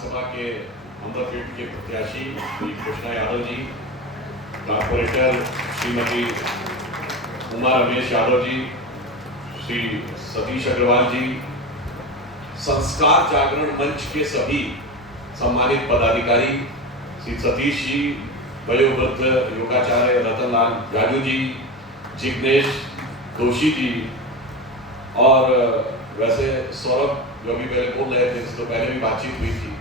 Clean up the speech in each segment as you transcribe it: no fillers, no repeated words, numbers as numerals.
विधानसभा के अमरपेट के प्रत्याशी श्री कृष्णा यादव जी, कॉर्पोरेटर श्रीमती उमा रमेश यादव जी, श्री सतीश अग्रवाल जी, संस्कार जागरण मंच के सभी सम्मानित पदाधिकारी, श्री सतीश जी, वयोवृद्ध योगाचार्य रतनलाल जाजू जी, जिग्नेश दोषी जी, और वैसे सौरभ जो अभी पहले बोल रहे थे, इससे पहले भी बातचीत हुई थी।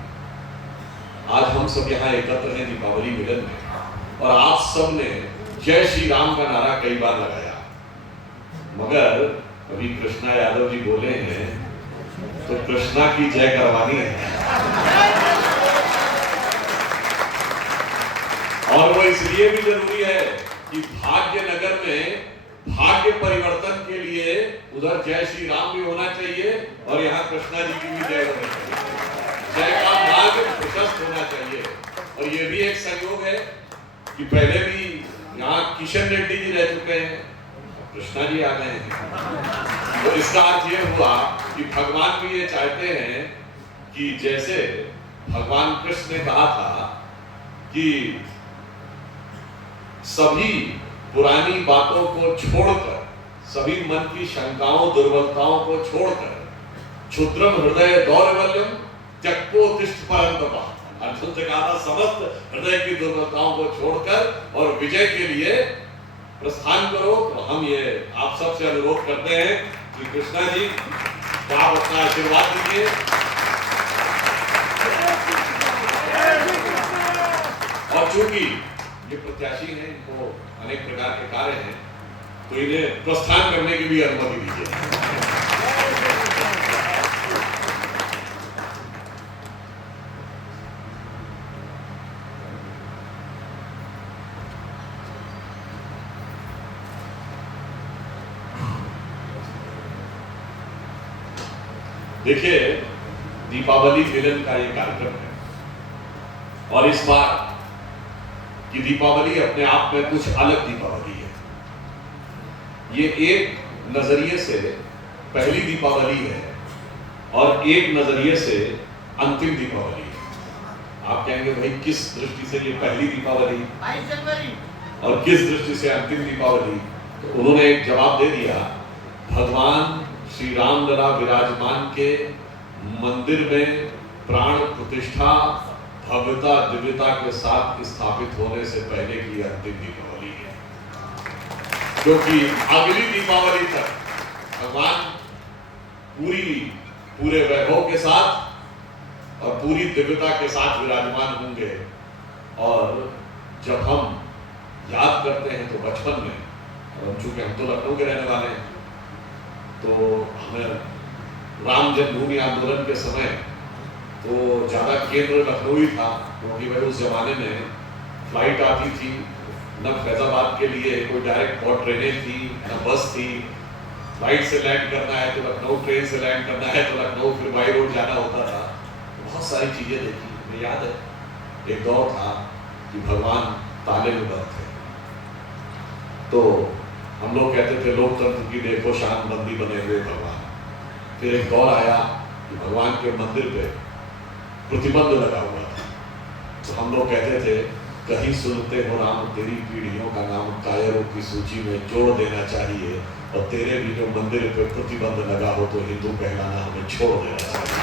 आज हम सब यहाँ एकत्र हैं दीपावली मिलन में, और आप सब ने जय श्री राम का नारा कई बार लगाया, मगर अभी कृष्णा यादव जी बोले हैं तो कृष्णा की जय करवानी है, और वो इसलिए भी जरूरी है कि भाग्यनगर में भाग्य परिवर्तन के लिए उधर जय श्री राम भी होना चाहिए और यहाँ कृष्णा जी की भी जय होनी चाहिए। जय का भाग्य प्रशस्त होना चाहिए। और ये भी एक संयोग है कि पहले भी यहाँ किशन रेड्डी जी रह चुके हैं, कृष्णा जी आ गए हैं। तो इसका अर्थ ये हुआ कि भगवान भी ये चाहते हैं कि जैसे भगवान कृष्ण ने कहा था कि सभी पुरानी बातों को छोड़कर, सभी मन की शंकाओं दुर्बलताओं को छोड़कर, क्षुद्रम हृदय दौर्बल्यम त्यक्तोत्तिष्ठ परन्तप, अर्जुन से कहा था समस्त हृदय की दुर्बलताओं को छोड़कर और विजय के लिए प्रस्थान करो। तो हम ये आप सबसे अनुरोध करते हैं कि कृष्णा जी आप अपना आशीर्वाद दीजिए। और चूंकि ये प्रत्याशी हैं, इनको अनेक प्रकार के कार्य हैं, तो इन्हें प्रस्थान करने की भी अनुमति दीजिए। देखिए, दीपावली मिलन का ये कार्यक्रम है, और इस बार कि दीपावली अपने आप में कुछ अलग दीपावली है। ये एक नजरिए से पहली दीपावली है और एक नजरिए से अंतिम दीपावली है। आप कहेंगे भाई किस दृष्टि से ये पहली दीपावली 22 जनवरी और किस दृष्टि से अंतिम दीपावली? तो उन्होंने एक जवाब दे दिया, भगवान श्री रामलला विराजमान के मंदिर में प्राण प्रतिष्ठा भव्यता दिव्यता के साथ स्थापित होने से पहले की अंतिम दीपावली है, क्योंकि अगली दीपावली तक भगवान पूरे वैभव के साथ और पूरी दिव्यता के साथ विराजमान होंगे। और जब हम याद करते हैं तो बचपन में, और चूंकि हम तो लखनऊ के रहने वाले हैं, तो हमें राम जन्मभूमि आंदोलन के समय तो ज़्यादा केंद्र लखनऊ ही था, क्योंकि भाई उस जमाने में फ्लाइट आती थी न फैजाबाद के लिए कोई डायरेक्ट बहुत ट्रेनें थी न बस थी। फ्लाइट से लैंड करना है तो लखनऊ, ट्रेन से लैंड करना है तो लखनऊ, फिर बाई रोड जाना होता था। बहुत सारी चीज़ें देखी। मुझे याद है एक दौर था कि भगवान ताले में बंद थे, तो हम लोग कहते थे लोकतंत्र की देखो शान बंदी बने हुए भगवान। फिर एक दौर आया कि भगवान के मंदिर पे प्रतिबंध लगा हुआ था, तो हम लोग कहते थे कहीं सुनते हो राम तेरी पीढ़ियों का नाम कायरों की सूची में जोड़ देना चाहिए, और तेरे भी जो मंदिर पे प्रतिबंध लगा हो तो हिंदू कहलाना हमें छोड़ देना चाहिए।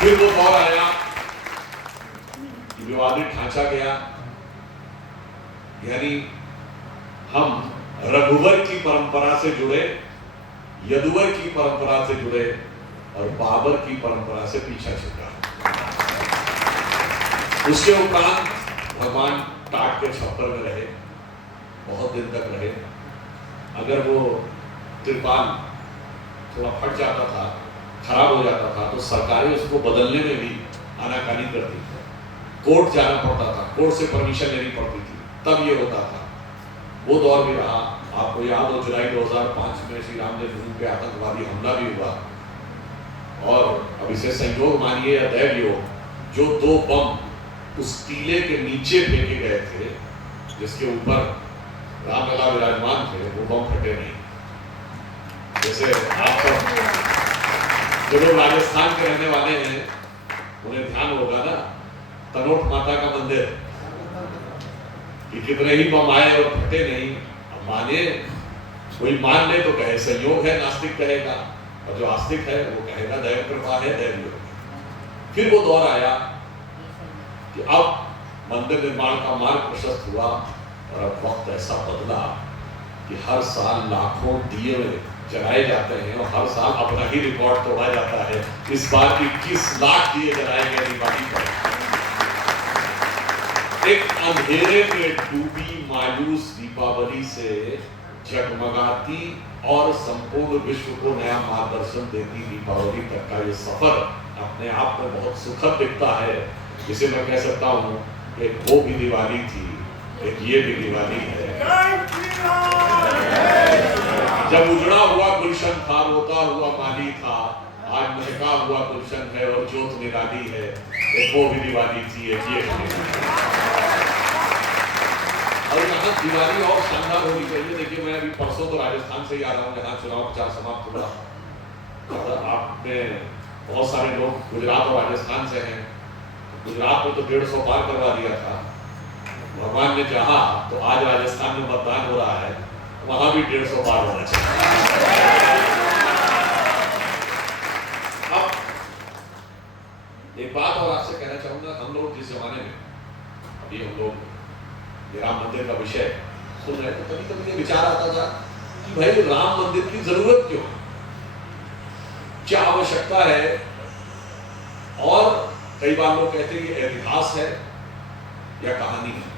फिर वो दौर आया कि विवादित ढांचा गया, यानी हम रघुवर की परंपरा से जुड़े, यदुवर की परंपरा से जुड़े और बाबर की परंपरा से पीछा छूटा। उसके उपरांत भगवान टाट के छप्पर में रहे, बहुत दिन तक रहे। अगर वो त्रिपाल थोड़ा फट जाता था, खराब हो जाता था, तो सरकारें उसको बदलने में भी आनाकानी करती थी। कोर्ट जाना पड़ता था, कोर्ट से परमिशन लेनी पड़ती थी, तब ये होता था। वो दौर भी रहा। आपको याद हो जुलाई 2005 में श्री राम जन्मभूमि पे आतंकवादी हमला भी हुआ, और अब इसे संयोग मानिए या दैव योग, जो 2 बम उस टीले के नीचे फेंके गए थे जिसके ऊपर रामलला विराजमान थे, वो बम फटे नहीं। जैसे आप सब जो लोग राजस्थान के रहने वाले हैं उन्हें ध्यान होगा ना तनोट माता का मंदिर कि कितने ही बम आए और फटे नहीं। अब माने कोई मान ले तो कहे संयोग है, नास्तिक कहेगा, और जो आस्तिक है वो कहेगा दैव कृपा है, दैव योग है। फिर वो दौर आया कि अब मंदिर निर्माण का मार्ग प्रशस्त हुआ और अब वक्त ऐसा बदला कि हर साल लाखों दिए जलाए जाते हैं और हर साल अपना ही रिकॉर्ड तोड़ा जाता है। इस बार 21 लाख दिए जलाए गए दिवाली पर। एक अंधेरे में डूबी मायूस दीपावली से जगमगाती और संपूर्ण विश्व को नया मार्गदर्शन देती दीपावली तक का ये सफर अपने आप में बहुत सुखद दिखता है। जिसे मैं कह सकता हूँ एक वो भी दिवाली थी, एक ये भी दिवाली है। जब उजड़ा हुआ गुलशन था, रोता हुआ माली था, आज महका हुआ गुलशन है और ज्योत निराली है। एक वो भी दिवाली थी, एक ये भी। और यहाँ दिवाली और शानदार होनी चाहिए। देखिए मैं अभी परसों तो राजस्थान से ही आ रहा हूँ, यहाँ चुनाव प्रचार समाप्त हुआ। आप में बहुत सारे लोग गुजरात और राजस्थान से हैं। गुजरात में तो 150 पार करवा दिया था, भगवान ने चाहा तो आज राजस्थान में मतदान हो रहा है, वहां भी 150 पार होना चाहिए। अब एक बात और आपसे कहना चाहूंगा, हम लोग जिस जमाने में अभी हम लोग राम मंदिर का विषय सुन रहे तो कभी कभी ये विचार आता था कि भाई राम मंदिर की जरूरत क्यों, क्या आवश्यकता है। और कई बार लोग कहते हैं ये इतिहास है या कहानी है।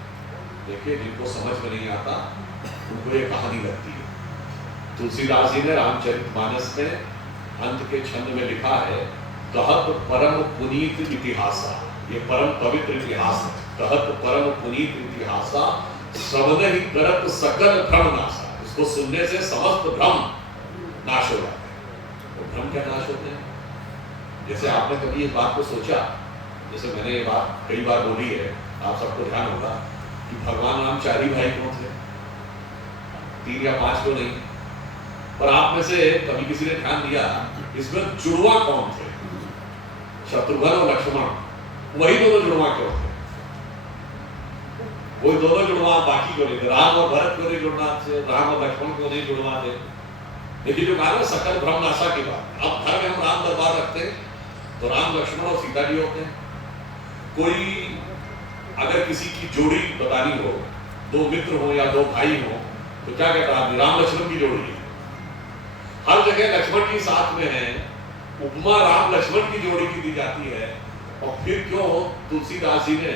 देखिए जिनको समझ में नहीं आता उनको ये कहानी लगती है। तुलसीदास जी ने रामचरितमानस में अंत के छंद में लिखा है, कहत परम पुनीत इतिहासा। ये परम पवित्र इतिहास है। कहत परम पुनीत इतिहासा, श्रवण ही करत सकल भ्रम नाशा। इसको सुनने से समस्त भ्रम नाश हो जाते हैं। तो भ्रम क्या नाश होते हैं? जैसे आपने कभी इस बात को सोचा, जैसे मैंने ये बात कई बार बोली है, आप सबको ध्यान होगा कि भगवान राम 4 ही भाई कौन थे, 3 या 5 तो नहीं। पर आप में से कभी किसी ने ध्यान दिया इसमें जुड़वा कौन थे? शत्रुघ्न और लक्ष्मण, वही दोनों जुड़वा क्यों थे? वही दोनों जुड़वा, बाकी क्यों नहीं थे? राम और भरत क्यों नहीं जुड़ना थे? राम और लक्ष्मण क्यों नहीं जुड़वा थे? लेकिन जो कहा सकल भ्रम नाशा की बात। अब घर में हम राम दरबार रखते हैं तो राम लक्ष्मण और सीता जी होते हैं। कोई अगर किसी की जोड़ी बतानी हो, 2 मित्र हो या 2 भाई हो, तो क्या कहता है? राम लक्ष्मण की जोड़ी है। हर जगह लक्ष्मण जी साथ में है, उपमा राम लक्ष्मण की जोड़ी की दी जाती है। और फिर क्यों तुलसीदास जी ने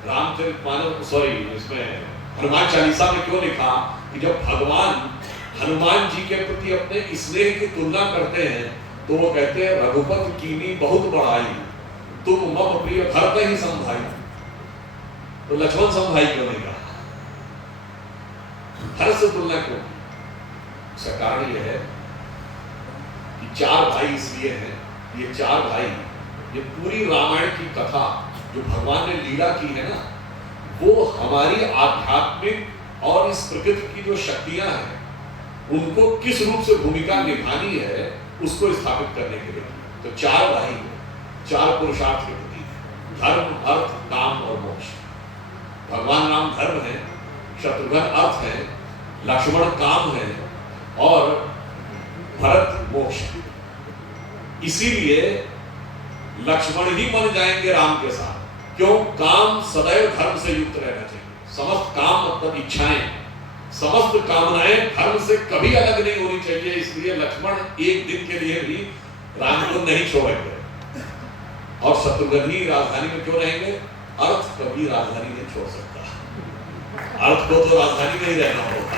रामचरितमानस इसमें हनुमान चालीसा में क्यों लिखा कि जब भगवान हनुमान जी के प्रति अपने स्नेह की तुलना करते हैं तो वो कहते हैं, रघुपति कीनी बहुत बड़ाई, तुम मम प्रिय भरत ही संभाई। तो लक्ष्मण संभाई क्यों नहीं कहा? हर से तुलना क्यों? इसका कारण यह है कि 4 भाई इसलिए हैं, ये 4 भाई, ये पूरी रामायण की कथा जो भगवान ने लीला की है ना, वो हमारी आध्यात्मिक और इस प्रकृति की जो शक्तियां हैं उनको किस रूप से भूमिका निभानी है उसको स्थापित करने के लिए। तो 4 भाई, 4 पुरुषार्थ के प्रति, धर्म, अर्थ, काम और मोक्ष। भगवान राम धर्म है, शत्रुघ्न अर्थ है, लक्ष्मण काम है और भरत मोक्ष। इसीलिए लक्ष्मण ही बन जाएंगे राम के साथ। क्यों? काम सदैव धर्म से युक्त रहना चाहिए। समस्त काम मतलब इच्छाएं, समस्त कामनाएं धर्म से कभी अलग नहीं होनी चाहिए। इसलिए लक्ष्मण एक दिन के लिए भी राम को नहीं छोड़ेंगे। और शत्रुघ्न ही राजधानी में क्यों रहेंगे? अर्थ कभी राजधानी नहीं छोड़ सकता। अर्थ को तो राजधानी में ही रहना होता।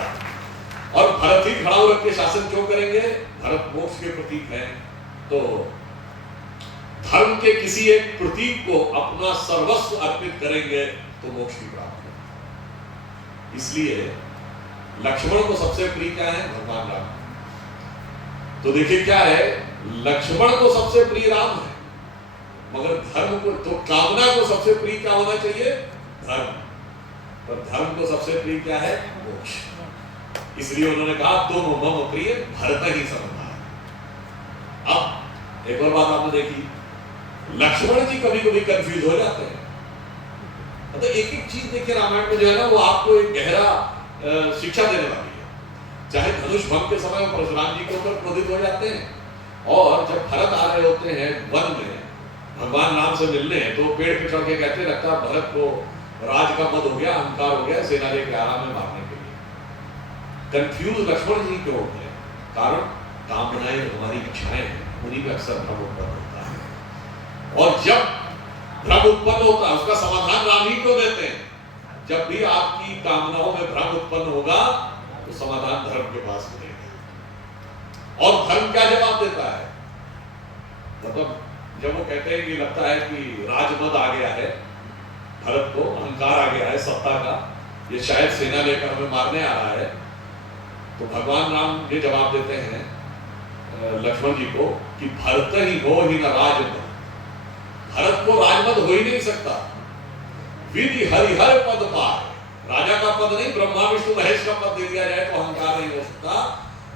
और भरत ही खड़ा होकर के शासन क्यों करेंगे? भरत मोक्ष के प्रतीक हैं। तो धर्म के किसी एक प्रतीक को अपना सर्वस्व अर्पित करेंगे तो मोक्ष की प्राप्ति। इसलिए लक्ष्मण को सबसे प्रिय क्या है? भगवान राम। तो देखिए क्या है, लक्ष्मण को सबसे प्रिय राम है, मगर धर्म को तो कामना को सबसे प्रिय क्या होना चाहिए? धर्म। पर धर्म को सबसे प्रिय क्या है? मोक्ष। इसलिए उन्होंने कहा तुम मम प्रिय भरत ही समभाई। अब एक और बात आपने देखी, लक्ष्मण जी कभी कभी कंफ्यूज हो जाते हैं। मतलब एक एक चीज देखिए रामायण में जो है ना, वो आपको एक गहरा शिक्षा देने वाली है। चाहे धनुष भंग के समय वो परशुराम जी के ऊपर क्रोधित हो जाते हैं, और जब भरत आ रहे होते हैं वन में भगवान राम से मिलने, तो पेड़ पे चढ़ के कहते लगता है भरत को राज का मद हो गया, अहंकार हो गया, सेना लेके आ रहा है मारने के लिए। कंफ्यूज लक्ष्मण जी क्यों होते हैं? कारण कामनाएं, हमारी इच्छाएं हैं, उन्हीं में अक्सर भ्रम उत्पन्न होता है। और जब भ्रम उत्पन्न होता है उसका समाधान राम ही को देते हैं। जब भी आपकी कामनाओं में भ्रम उत्पन्न होगा तो समाधान धर्म के पास मिलेगा। और धर्म क्या जवाब देता है? मतलब जब वो कहते हैं कि लगता है कि राजमद आ गया है, भरत को अहंकार आ गया है सत्ता का, ये शायद सेना लेकर हमें मारने आ रहा है, तो भगवान राम ये जवाब देते हैं लक्ष्मण जी को कि भरत ही हो ही न राजमद। भरत को राजमद हो ही नहीं सकता। विधि हरिहर पद पाए, राजा का पद नहीं, ब्रह्मा विष्णु महेश का पद दे दिया जाए तो अहंकार नहीं हो सकता।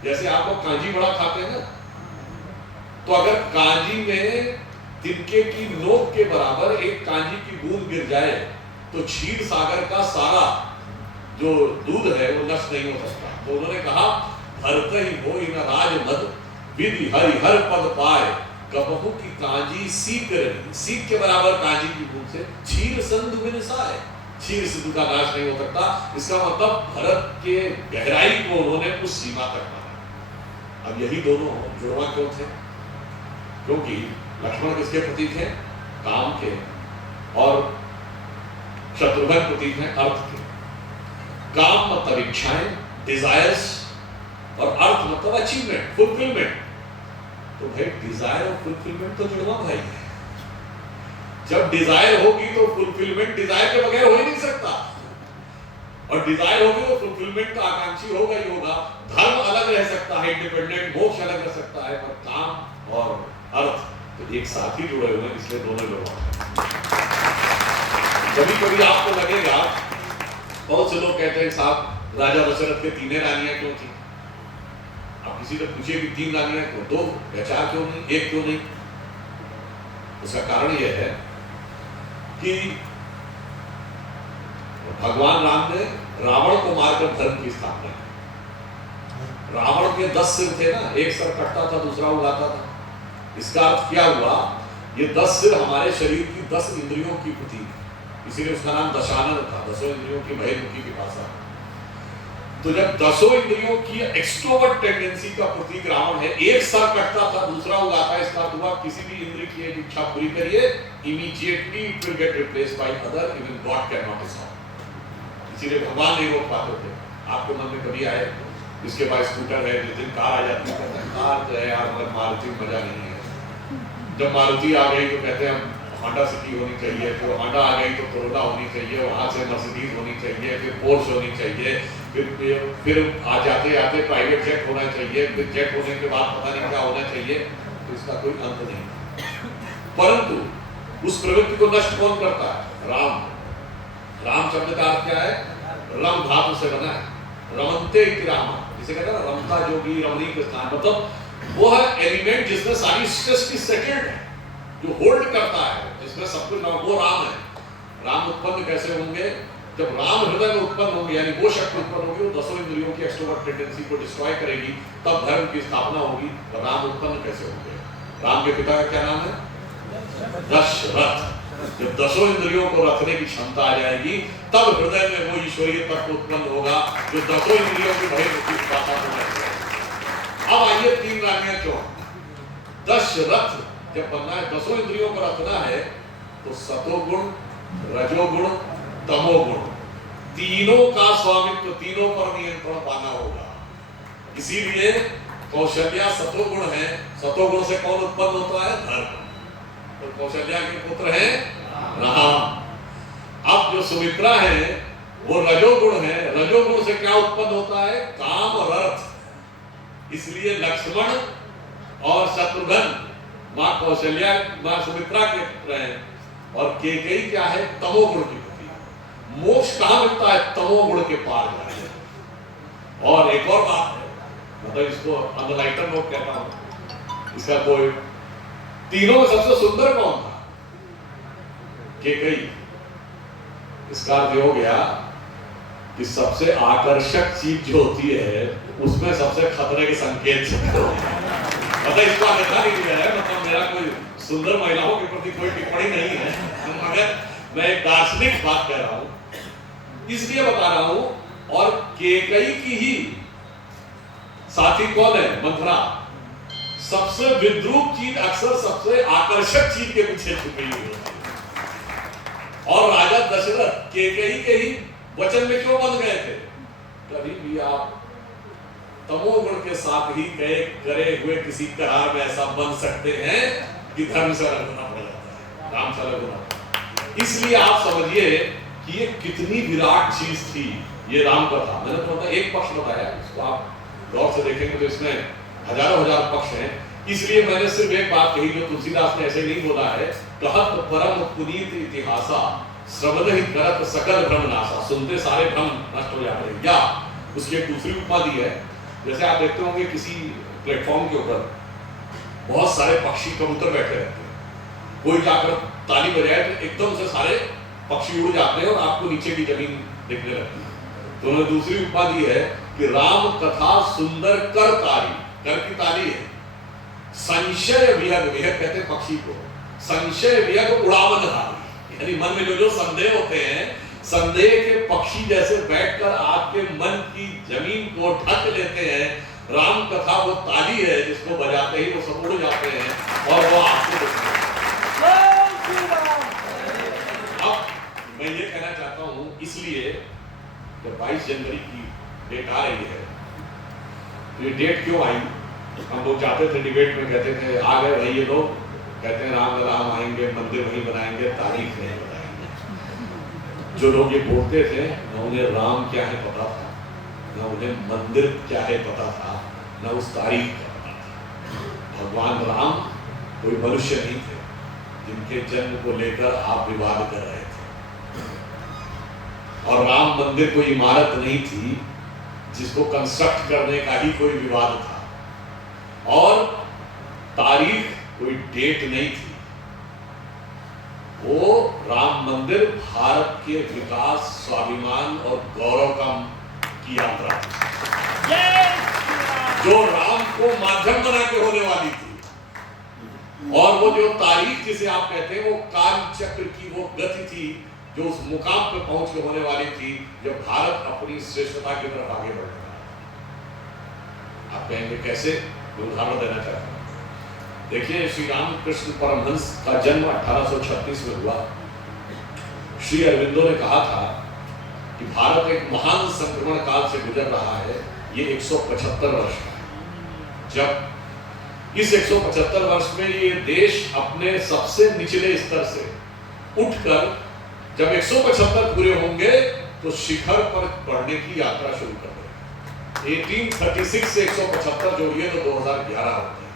जैसे आप लोग कांजी बड़ा खाते हैं ना, तो अगर कांजी में तिनके की नोक के बराबर एक कांजी की बूंद गिर जाए तो क्षीर सागर का सारा जो दूध है वो नष्ट नहीं हो सकता। तो उन्होंने कहा भरत ही हो ही न राजमद, विधि हरिहर पद पाए, कबहू की कांजी सीख रही, सीख के बराबर कांजी की बूंद से क्षीर संधु विनसाए, क्षीर सिंधु का नाश नहीं हो सकता। इसका मतलब भरत के गहराई को उन्होंने उस सीमा तक माना। अब यही दोनों जुड़वा क्यों थे? क्योंकि लक्ष्मण किसके प्रतीक हैं? काम के, और शत्रुघ्न प्रतीक हैं अर्थ के। काम मतलब इच्छाएं, डिजायर्स, और अर्थ मतलब अचीवमेंट, फुलफिलमेंट। तो भाई डिजायर और फुलफिलमेंट तो जुड़वा भाई है। जब डिजायर होगी तो फुलफिलमेंट डिजायर के बगैर हो ही नहीं सकता, और डिजायर होगी तो फुलफिलमेंट का आकांक्षी होगा ही होगा। धर्म अलग रह सकता है, इंडिपेंडेंट, मोक्ष अलग रह सकता है, पर काम और अर्थ तो एक साथ ही जुड़े हुए हैं, इसलिए दोनों जुड़वा है। कभी कभी आपको लगेगा, बहुत से लोग कहते हैं साहब राजा दशरथ के 3 रानियां क्यों थी? आप किसी से पूछिए कि 3 रानियां क्यों, 2 या 4 क्यों नहीं, 1 क्यों नहीं? उसका कारण यह है कि भगवान राम ने रावण को मारकर धर्म की स्थापना की। रावण के 10 सिर थे ना, एक सर कटता था दूसरा उड़ाता था। इसका अर्थ क्या हुआ? ये 10 सिर हमारे शरीर की 10 इंद्रियों की प्रतीक, इसीलिए उसका नाम दशानन था, 10 इंद्रियों की बहिर्मुखी की भाषा। तो जब 10 इंद्रियों की एक्सट्रोवर्ट टेंडेंसी का प्रतीक रावण है, एक सर कटता था दूसरा उड़ाता, इसका अर्थ हुआ किसी भी इंद्र की एक इच्छा पूरी करिए, immediately it will get replaced by other, even God can not stop. इसीलिए भगवान नहीं रोक पाते थे। आपको मन में कभी आए इसके पास स्कूटर है, जिस दिन कार आ जाती है कहते हैं कार जो है यार मगर मारुति में मजा नहीं है। जब मारुति आ गई तो कहते हैं होंडा सिटी होनी चाहिए, फिर होंडा आ गई तो कोरोना होनी चाहिए, वहां से मर्सिडीज होनी चाहिए, फिर पोर्श होनी चाहिए, फिर आ जाते आते प्राइवेट जेट होना चाहिए, फिर जेट होने के बाद पता नहीं क्या होना चाहिए। तो इसका कोई अंत नहीं। परंतु उस प्रवृत्ति को नष्ट कौन करता है? राम। राम शब्द का अर्थ क्या है? रम धातु से बना है, रमनते इति राम, जिसे कहते हैं ना रमता जोगी रमणीक स्थान, मतलब वो है एलिमेंट जिसमें सारी सृष्टि सेटल्ड है, जो होल्ड करता है, जिसमें सब कुछ, वो राम है। राम उत्पन्न कैसे होंगे? जब राम हृदय में उत्पन्न होंगे, यानी वो शक्ति उत्पन्न होगी, वो 10 इंद्रियों की एक्सट्रोवर्ट टेंडेंसी को डिस्ट्रॉय करेगी, तब धर्म की स्थापना होगी। तो राम उत्पन्न कैसे होंगे? राम के पिता का क्या नाम है? दशरथ। जब 10 इंद्रियों को रखने की क्षमता आ जाएगी, तब हृदय में वो ईश्वरीय तत्व उत्पन्न होगा जो 10 इंद्रियों की बहिर्मुखी भाषा को रखेगा। अब आइए 3 रानियां क्यों? दशरथ जब बनना है, 10 इंद्रियों को रखना है, तो सतोगुण, रजोगुण, तमोगुण, तीनों का स्वामित्व, तीनों पर नियंत्रण पाना होगा। इसीलिए कौशल्या सतोगुण है। सतोगुण से कौन उत्पन्न होता है? धर्म। तो कौशल्या के पुत्र हैं राम। अब जो सुमित्रा है वो रजोगुण है। रजोगुण से क्या उत्पन्न होता है? काम और अर्थ। इसलिए लक्ष्मण और शत्रुघ्न मां कौशल्या, मां सुमित्रा के पुत्र हैं, और केकई क्या है? तमोगुण की पुत्री। मोक्ष कहां मिलता है? तमोगुण के पार जाए। और एक और बात है, मतलब इसको अनलाइटन नोट कहता हूं, इसका कोई तीनों में सबसे सुंदर कौन था? केकई। इसका अर्थ हो गया कि सबसे आकर्षक चीज जो होती है उसमें सबसे खतरे के संकेत मतलब इसको देखा नहीं गया है, मतलब मेरा कोई सुंदर महिलाओं के प्रति कोई टिप्पणी नहीं है, मगर मैं एक दार्शनिक बात कह रहा हूं, इसलिए बता रहा हूं। और केकई की ही साथी कौन है? मंथरा। सबसे विद्रूप चीज अक्सर सबसे आकर्षक चीज के पीछे छुपी हुई होती है। और राजा दशरथ केकई के ही वचन में क्यों बन गए थे? कभी भी आप तमोगुण के साथ ही करे हुए किसी करार में ऐसा बन सकते हैं कि धर्म से अलग होना पड़ जाता है, राम से अलग होना। इसलिए आप समझिए कि ये कितनी विराट चीज थी ये राम कथा। मैंने तो एक पक्ष बताया, इसको आप गौर से देखेंगे तो इसमें हजारों हजार पक्ष हैं। इसलिए मैंने सिर्फ एक बात कही जो तुलसीदास ने ऐसे नहीं बोला है, कहत परम पुनीत इतिहासा श्रवण ही करत सकल भ्रम नाशा। सुनते सारे भ्रम नष्ट हो जाते हैं। या उसकी एक दूसरी उपाधि है, जैसे आप देखते होंगे किसी प्लेटफॉर्म के ऊपर बहुत सारे पक्षी कबूतर बैठे रहते हैं, कोई जाकर ताली बजाए तो एकदम से सारे पक्षी उड़ जाते हैं और आपको नीचे की जमीन दिखने लगती है। तो उन्हें दूसरी उपाधि है कि राम कथा सुंदर कर ताली, कर की ताली है। संशय विहग, विहग कहते हैं पक्षी को, संशय विहग उड़ावन ताली, यानी मन में जो संदेह होते हैं, संदेह के पक्षी जैसे बैठकर आपके मन की जमीन को ढक लेते हैं। राम कथा वो ताली है जिसको बजाते ही वो सब उड़ जाते हैं और वो आपको देखते हैं। अब मैं ये कहना चाहता हूं, इसलिए जब 22 जनवरी की डेट आ रही है, ये डेट क्यों आई? हम लोग जाते थे डिबेट में, कहते थे आ गए भाई ये लोग, कहते हैं रामलला हम आएंगे, मंदिर वहीं बनाएंगे, तारीख नहीं बताएंगे। जो लोग ये बोलते थे न उन्हें राम क्या है पता था, न उन्हें मंदिर क्या है पता था, न उस तारीख का पता था। भगवान राम कोई मनुष्य नहीं थे जिनके जन्म को लेकर आप विवाद कर रहे थे, और राम मंदिर कोई इमारत नहीं थी जिसको कंस्ट्रक्ट करने का ही कोई विवाद था, और तारीख कोई डेट नहीं थी। वो राम मंदिर भारत के विकास, स्वाभिमान और गौरव की यात्रा थी, जो राम को माध्यम बना के होने वाली थी। और वो जो तारीख जिसे आप कहते हैं वो काल चक्र की वो गति थी जो उस मुकाम पे पहुंच के होने वाली थी जब भारत अपनी श्रेष्ठता की तरफ आगे बढ़ रहा है। आप कहेंगे कैसे? उदाहरण देना चाहता हूं। देखिए, श्री रामकृष्ण परमहंस का जन्म 1836 में हुआ। श्री अरविंदो ने कहा था कि भारत एक महान संक्रमण काल से गुजर रहा है। ये 175 वर्ष का है, जब इस 175 वर्ष में ये देश अपने सबसे निचले स्तर से उठकर जब 175 पूरे होंगे तो शिखर पर बढ़ने की यात्रा शुरू कर देगा। 1836 से 175 जोड़िए तो 2011 होते हैं।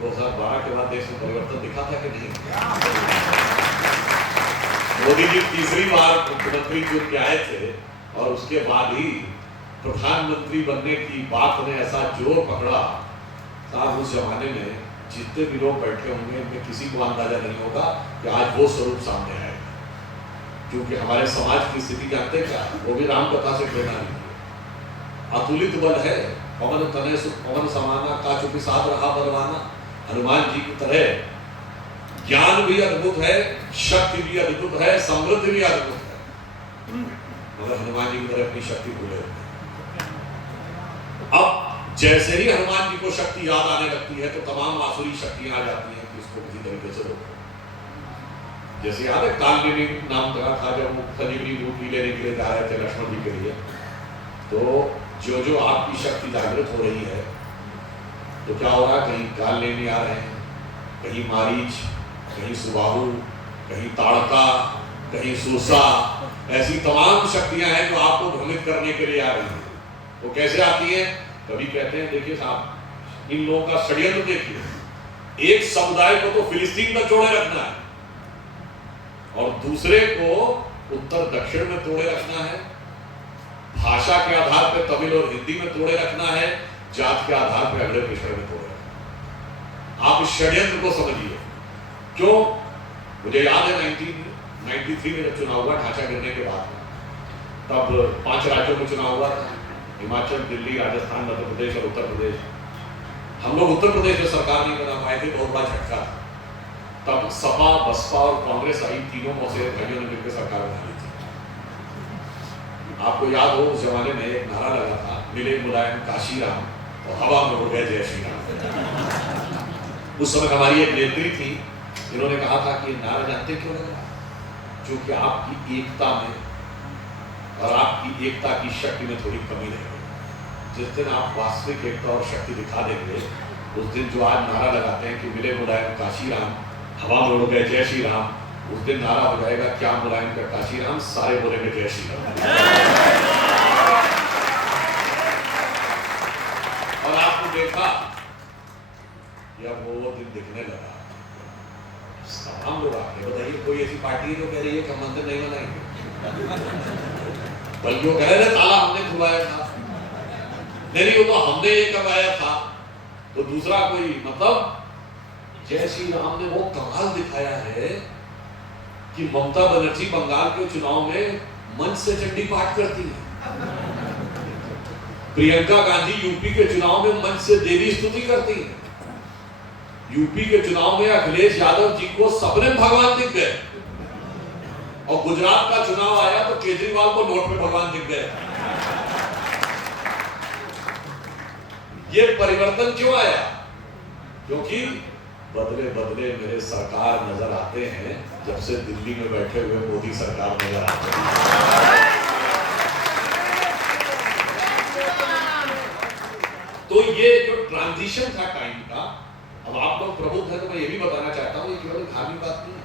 2012 के बाद देश में परिवर्तन दिखा था कि नहीं? मोदी जी तीसरी बार मुख्यमंत्री चुन के आए थे और उसके बाद ही प्रधानमंत्री बनने की बात ने ऐसा जोर पकड़ा। साहब, उस जमाने में जितने भी लोग बैठे होंगे उनमें किसी को अंदाजा नहीं होगा कि आज वो स्वरूप सामने आएगा, क्योंकि हमारे समाज की स्थिति जानते क्या है? वो भी राम कथा से प्रेरणा ली है। अतुलित बल है, पवन तनय सुख पवन समाना, का चुपी साध रहा बलवाना। हनुमान जी की तरह ज्ञान भी अद्भुत है, शक्ति भी अद्भुत है, समृद्धि भी अद्भुत है, मगर हनुमान जी की तरह अपनी शक्ति भूले होते हैं। अब जैसे ही हनुमान जी को शक्ति याद आने लगती है तो तमाम आसुरी शक्तियां आ जाती हैं कि इसको किसी तरीके से रोको। जैसे याद है कालनेमी नाम था जब वो संजीवनी बूटी लेने के लिए जा रहे थे लक्ष्मण जी के लिए, तो जो जो आपकी शक्ति जागृत हो रही है तो क्या हो रहा है? कहीं कालनेमी आ रहे हैं, कहीं मारीच, कहीं सुबाहु, कहीं ताड़का, कहीं सूसा, ऐसी तमाम शक्तियां हैं जो आपको भ्रमित करने के लिए आ रही हैं। वो कैसे आती है? कभी कहते हैं देखिए साहब, इन लोगों का षड्यंत्र देखिए, एक समुदाय को तो फिलिस्तीन में तोड़े रखना है और दूसरे को उत्तर दक्षिण में तोड़े रखना है, भाषा के आधार पर तमिल और हिंदी में तोड़े रखना है, जात के आधार पर अगले पिछड़े में तोड़े रखना है। आप इस षड्यंत्र को समझिए। क्यों? मुझे याद है 1993 में जब चुनाव हुआ ढांचा गिरने के बाद, तब 5 राज्यों में चुनाव हुआ था, हिमाचल, दिल्ली, राजस्थान, मध्य प्रदेश और उत्तर प्रदेश। हम लोग उत्तर प्रदेश में सरकार नहीं बना पाए थे, बहुत बड़ा झटका था। तब सपा, बसपा और कांग्रेस आई, तीनों मौसे भाइयों ने मिलकर सरकार बना ली थी। आपको याद हो उस जमाने में एक नारा लगा था, मिले मुलायम काशीराम और हवा में उड़ गए जय श्री राम। उस समय हमारी एक नेत्री थी, इन्होंने कहा था कि नारा जानते क्यों लगा? क्योंकि आपकी एकता में और आपकी एकता की शक्ति में थोड़ी कमी रह गई। जिस दिन आप वास्तविक एकता और शक्ति दिखा देंगे, उस दिन जो आज नारा लगाते हैं कि मिले मुलायम काशीराम, हवा में उड़ गए जय श्री राम, उस दिन नारा हो जाएगा क्या मुलायम का काशीराम, सारे बोलेंगे जय श्री राम। और आपने देखा या वो दिन दिखने लगा, तमाम लोग आके बताइए कोई ऐसी पार्टी है जो कह रही है कि हम मंदिर नहीं बनाएंगे, बल्कि वो कह रहे ताला हमने खुलवाया था, नहीं वो तो हमने ये करवाया था। तो दूसरा कोई मतलब जय श्री राम ने वो कमाल दिखाया है कि ममता बनर्जी बंगाल के चुनाव में मंच से चंडी पाठ करती है, प्रियंका गांधी यूपी के चुनाव में मंच से देवी स्तुति करती है, यूपी के चुनाव में अखिलेश यादव जी को सबने भगवान दिख गए, और गुजरात का चुनाव आया तो केजरीवाल को नोट में भगवान दिख गए। ये परिवर्तन क्यों आया? क्योंकि बदले बदले मेरे सरकार नजर आते हैं जब से दिल्ली में बैठे हुए मोदी सरकार नजर आते हैं। तो ये जो ट्रांजिशन था टाइम का, अब आप लोग प्रबुद्ध हैं तो मैं ये भी बताना चाहता हूं, ये केवल धार्मिक बात नहीं है।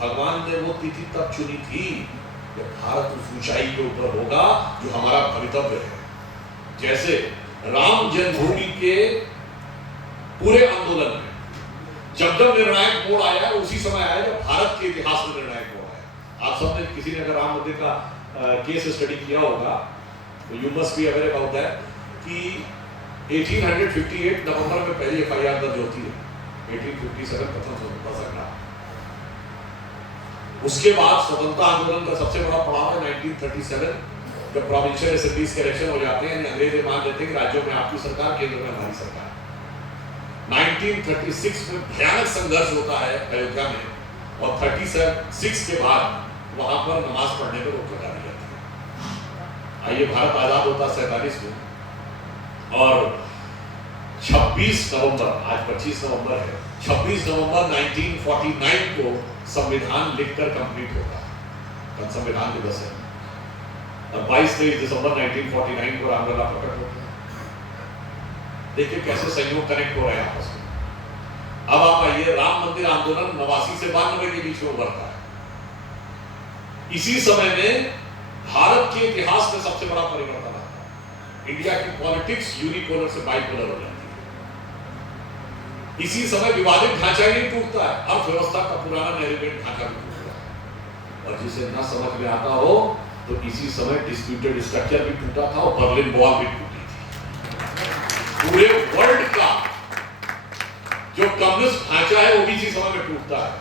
भगवान ने वो तिथि तब चुनी थी जब भारत उस ऊंचाई के ऊपर होगा जो हमारा भवितव्य है। जैसे राम जन्मभूमि के पूरे आंदोलन में जब जब निर्णायक मोड़ आया, उसी समय आया जब भारत के इतिहास में निर्णायक मोड़ आया। आप सबने, किसी ने अगर राम मंदिर का केस स्टडी किया होगा तो you must be aware about that कि 1858 नवंबर में पहली एफआईआर दर्ज होती है, 1857 प्रथम स्वतंत्रता संग्राम। उसके बाद स्वतंत्रता आंदोलन का सबसे बड़ा पड़ाव है 1937, जब प्रोविंशियल असेंबलीज के इलेक्शन हो जाते हैं, अंग्रेज मान लेते हैं कि राज्यों में आपकी सरकार, केंद्र में हमारी सरकार। 1936 में भयानक संघर्ष होता है अयोध्या में, और 36 के बाद वहां पर नमाज पढ़ने पर रोक लगा दी जाती है। आइए, भारत आजाद होता 47 में, और 26 नवंबर, आज 25 नवंबर है, 26 नवंबर 1949 को संविधान लिखकर कंप्लीट होता है, संविधान दिवस है। और 22-23 दिसंबर 1949 को रामलला प्रकट होता है। देखिए कैसे संयोग कनेक्ट हो रहे हैं आपस में। अब आप आइए, राम मंदिर आंदोलन 89 से 92 के बीच में उभरता है। इसी समय में भारत के इतिहास में सबसे बड़ा परिवर्तन आता है। इंडिया की पॉलिटिक्स यूनिपोलर से बाइपोलर हो जाती है। इसी समय विवादित ढांचा ही टूटता है, अर्थव्यवस्था का पुराना नेरेटिव ढांचा भी टूटता है। और जिसे न समझ में आता हो तो इसी समय डिस्प्यूटेड स्ट्रक्चर भी टूटा था और बर्लिन वॉल भी टूटी थी। पूरे वर्ल्ड का जो कम्युनिस्ट ढांचा है वो भी इसी समय में टूटता है।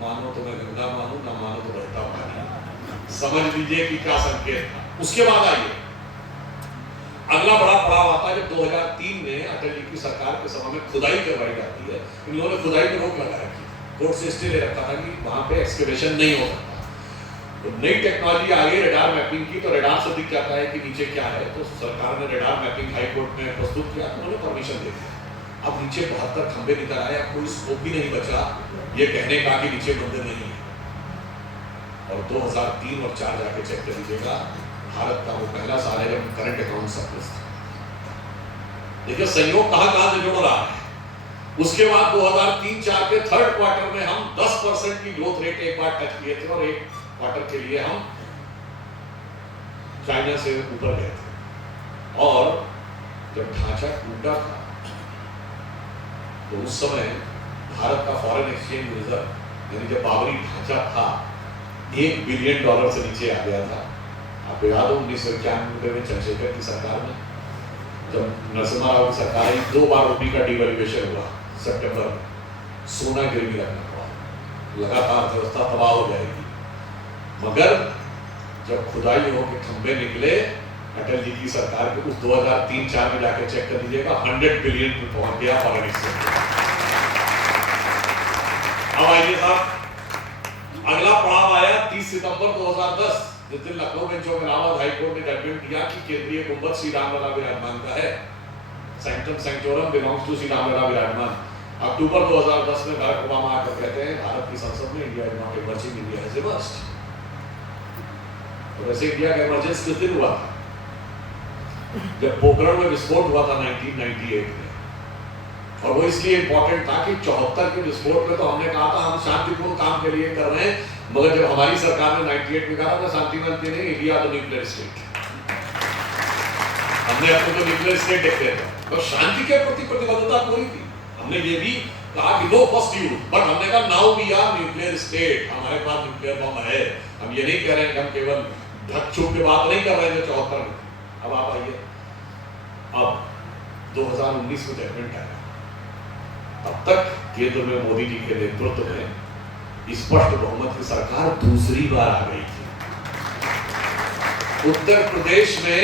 मानो तो मैं गंगा मानूं, ना मानो तो बहता पानी। समझ लीजिए कि क्या संकेत था। उसके बाद आइए, अगला बड़ा पड़ाव आता है जब 2003 में अटल जी की सरकार के समय में खुदाई करवाई जाती है। इन्होंने खुदाई पर रोक लगा रखी, कोर्ट से स्टे ले रखा था कि वहां पे एक्सकेवेशन नहीं हो सकता। तो नई टेक्नोलॉजी आ गई रेडार मैपिंग की, तो रेडार से दिख जाता है कि नीचे क्या है। तो सरकार ने रेडार मैपिंग हाई कोर्ट में प्रस्तुत किया, तो उन्होंने परमिशन दे दिया। अब नीचे 72 खंबे निकल आए, अब कोई स्कोप भी नहीं बचा ये कहने का कि नीचे मंदिर नहीं है। और 2003 और 4 जाके चेक कर लीजिएगा, भारत का वो पहला साल है जब करंट अकाउंट सरप्लस था। देखिए संयोग कहां कहां से जुड़ रहा है। उसके बाद 2003-4 के थर्ड क्वार्टर में हम 10% की ग्रोथ रेट एक बार टच किए थे, और एक क्वार्टर के लिए हम चाइना से ऊपर गए थे। और जब ढांचा टूटा था तो उस समय भारत का फॉरेन एक्सचेंज रिजर्व, यानी जब बाबरी ढांचा था, $1 बिलियन से नीचे आ गया था। आपको याद हो 1991 में चंद्रशेखर की सरकार में जब नरसिम्हा राव की सरकार आई 2 बार रुपये का डिवैल्यूएशन हुआ सितंबर में, सोना गिरवी रखना पड़ा, लगातार अर्थव्यवस्था तबाह हो जाएगी। मगर जब खुदाई हो के खंबे निकले अटल जी की सरकार के, उस 2003-4 में जाकर चेक कर लीजिएगा 100 बिलियन पे पहुंच गया फॉरेन एक्सचेंज। अब आइए साहब, अगला पड़ाव आया 30 सितंबर 2010, जिस दिन Lucknow bench of Allahabad high court ने जजमेंट दिया कि केंद्रीय गुंबद श्री रामलला विराजमान का है, sanctum sanctorum belongs to Shri Ramlala विराजमान। अक्टूबर 2010 में बराक ओबामा आकर कहते हैं भारत की संसद में India is not emerging, India is emerged. वैसे इंडिया का इमरजेंस किस दिन हुआ था? जब पोखरण में विस्फोट हुआ था 1998 में, और वो इसलिए इंपॉर्टेंट था कि 74 के विस्फोट में तो हमने कहा था हम शांतिपूर्ण काम के लिए कर रहे हैं, मगर जब हमारी सरकार ने 98 में कहा था शांति मंत्री नहीं, इंडिया तो न्यूक्लियर स्टेट, हमने अपने को न्यूक्लियर स्टेट देखते थे, तो शांति के प्रति प्रतिबद्धता पूरी थी। हमने ये भी कहा कि नो फर्स्ट यूज, बट हमने कहा now we are nuclear state, हमारे पास न्यूक्लियर बम है। हम ये नहीं कह रहे हैं कि हम केवल ढक छुप के बात नहीं कर रहे हैं 74 में। अब आप आइए, अब 2019 में जजमेंट आया, तब तक केंद्र में मोदी जी के नेतृत्व में स्पष्ट बहुमत की सरकार दूसरी बार आ गई थी। उत्तर प्रदेश में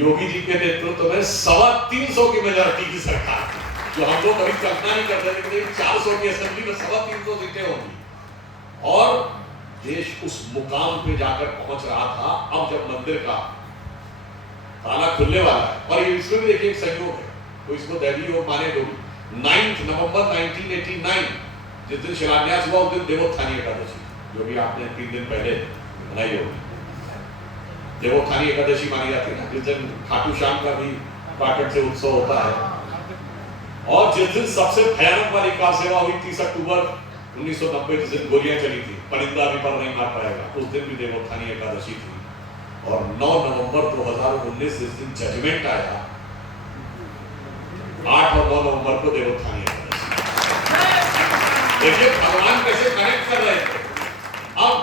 योगी जी के नेतृत्व में 325 की मेजॉरिटी की सरकार थी, जो हम लोग कभी कल्पना नहीं करते थे कि 400 की असेंबली में 325 सीटें होंगी, और देश उस मुकाम पे जाकर पहुंच रहा था। अब जब मंदिर का ताला खुलने वाला है, और ये इसमें भी देखिए एक संयोग है, तो इसको दैवीय योग माने लोग, 9 नवंबर 1989 जिस दिन शिलान्यास हुआ उस दिन देवोत्थानी एकादशी, जो भी आपने 3 दिन पहले मनाई होगी, देवोत्थानी एकादशी मानी जाती है ना, जिस दिन खाटू श्याम का भी प्राकट से उत्सव होता है। और जिस दिन सबसे भयानक वाली कार सेवा हुई 30 अक्टूबर 1990, जिस दिन गोलियां चली थी, परिंदा भी पर नहीं मार पाएगा, उस दिन भी देवोत्थानी एकादशी थी। और 9 नवंबर 2019 जिस दिन जजमेंट आया, 8 और 9 नवंबर को देवोत्थानी एकादशी। देखिए भगवान कैसे कनेक्ट कर रहे थे। अब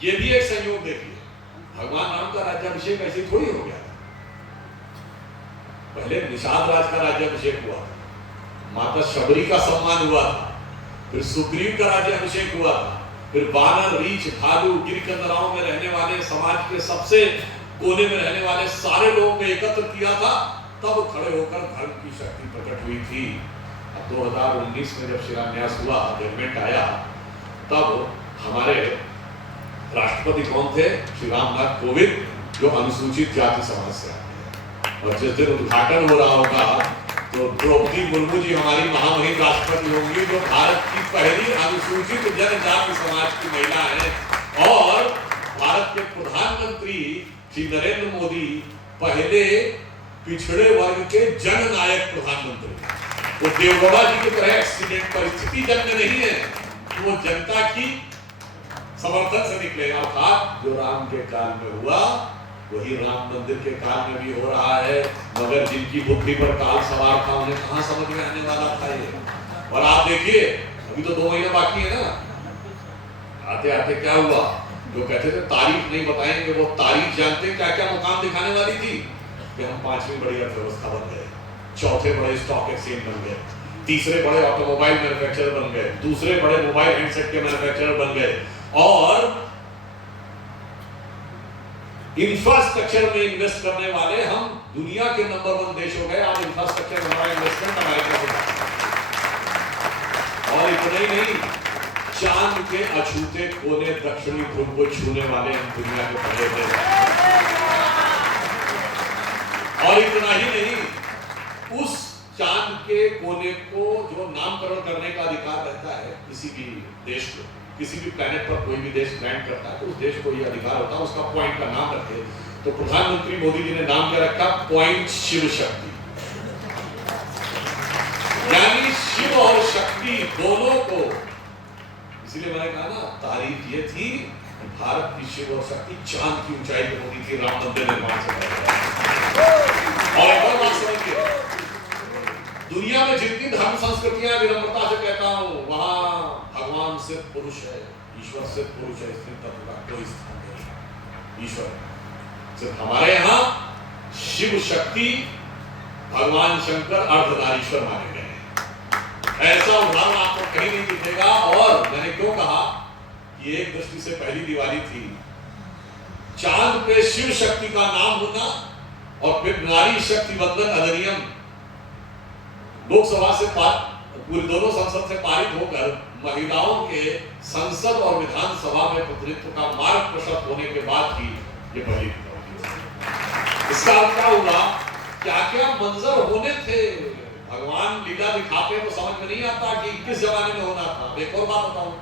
ये भी एक संयोग देखिए, भगवान राम का राज्याभिषेक ऐसे थोड़ी हो गया। पहले निषाद राज का राज्याभिषेक हुआ था, माता शबरी का सम्मान हुआ था, फिर सुग्रीव का राज्याभिषेक हुआ था, फिर वानर, रीछ, भालू, गिरकंदराओं में रहने वाले, समाज के सबसे कोने में रहने वाले सारे लोगों को एकत्र किया था, तब खड़े होकर धर्म की शक्ति प्रकट हुई थी। अब 2019 में जब शिलान्यास हुआ, जजमेंट आया, तब हमारे राष्ट्रपति कौन थे? श्री रामनाथ कोविंद, जो अनुसूचित जाति समाज से आते हैं। और जिस दिन उद्घाटन हो रहा होगा तो द्रौपदी मुर्मू जी हमारी महामहिम राष्ट्रपति होंगी, जो भारत की पहली अनुसूचित जनजाति समाज की महिला है। और भारत के प्रधानमंत्री श्री नरेंद्र मोदी पहले पिछड़े वर्ग के जननायक प्रधानमंत्री। वो देवगौड़ा जी की तरह एक्सीडेंट परिस्थिति जन में नहीं है, वो जनता की समर्थन से निकले। अर्थात जो राम के काल में हुआ वही राम मंदिर के काल में भी हो रहा है, मगर जिनकी बुद्धि पर काल सवार था उन्हें कहां समझ में आने वाला था ये। और आप देखिए अभी तो 2 महीने बाकी है ना, आते आते क्या हुआ, जो कहते थे तारीख नहीं बताएंगे, वो तारीख जानते क्या क्या मुकाम दिखाने वाली थी कि हम 5वीं बड़ी अर्थव्यवस्था बन गए, 4थे बड़े स्टॉक एक्सचेंज बन गए, 3रे बड़े ऑटोमोबाइल मैन्युफैक्चरर बन गए, 2रे बड़े मोबाइल हैंडसेट के मैन्युफैक्चरर बन गए, और इंफ्रास्ट्रक्चर में इन्वेस्ट करने वाले हम दुनिया के नंबर 1 देश हो गए। आज इंफ्रास्ट्रक्चर में हमारा इन्वेस्टमेंट अमेरिका से। और इतना ही नहीं, चांद के अछूते कोने दक्षिणी ध्रुव को छूने वाले हम दुनिया के पहले थे। और इतना ही नहीं, उस चांद के कोने को जो नामकरण करने का अधिकार रहता है किसी भी देश को, किसी भी प्लेनेट पर कोई भी देश लैंड करता है तो उस देश को यह अधिकार होता है उसका पॉइंट का नाम रखे। तो प्रधानमंत्री मोदी जी ने नाम क्या रखा? पॉइंट शिव शक्ति। यानी शिव और शक्ति दोनों को, इसलिए मैंने कहा ना, तारीफ ये थी कि भारत की शिव और शक्ति चांद की ऊंचाई पर होती थी राम मंदिर निर्माण से पहले। और एक और बात समझिए, दुनिया में जितनी धर्म संस्कृतियां, विनम्रता से कहता हूं, वहां भगवान सिर्फ पुरुष है, ईश्वर सिर्फ पुरुष है, स्त्री तत्व का कोई स्थान नहीं। ईश्वर सिर्फ हमारे यहाँ शिव शक्ति भगवान शंकर अर्धनारीश्वर माने गए हैं। ऐसा उदाहरण आपको कहीं नहीं दिखेगा। और मैंने क्यों कहा कि एक दृष्टि से पहली दिवाली थी, चांद पे शिव शक्ति का नाम होना और फिर नारी शक्ति वंदन अधिनियम लोकसभा से पूरी दोनों संसद से पारित होकर महिलाओं के संसद और विधानसभा में प्रतिनिधित्व का मार्ग प्रशस्त होने के बाद ही ये पहली दिवाली थी। इसका अर्थ क्या हुआ, क्या क्या मंजर होने थे। भगवान लीला दिखाते तो समझ में नहीं आता कि किस जमाने में होना था। एक और बात बताऊं,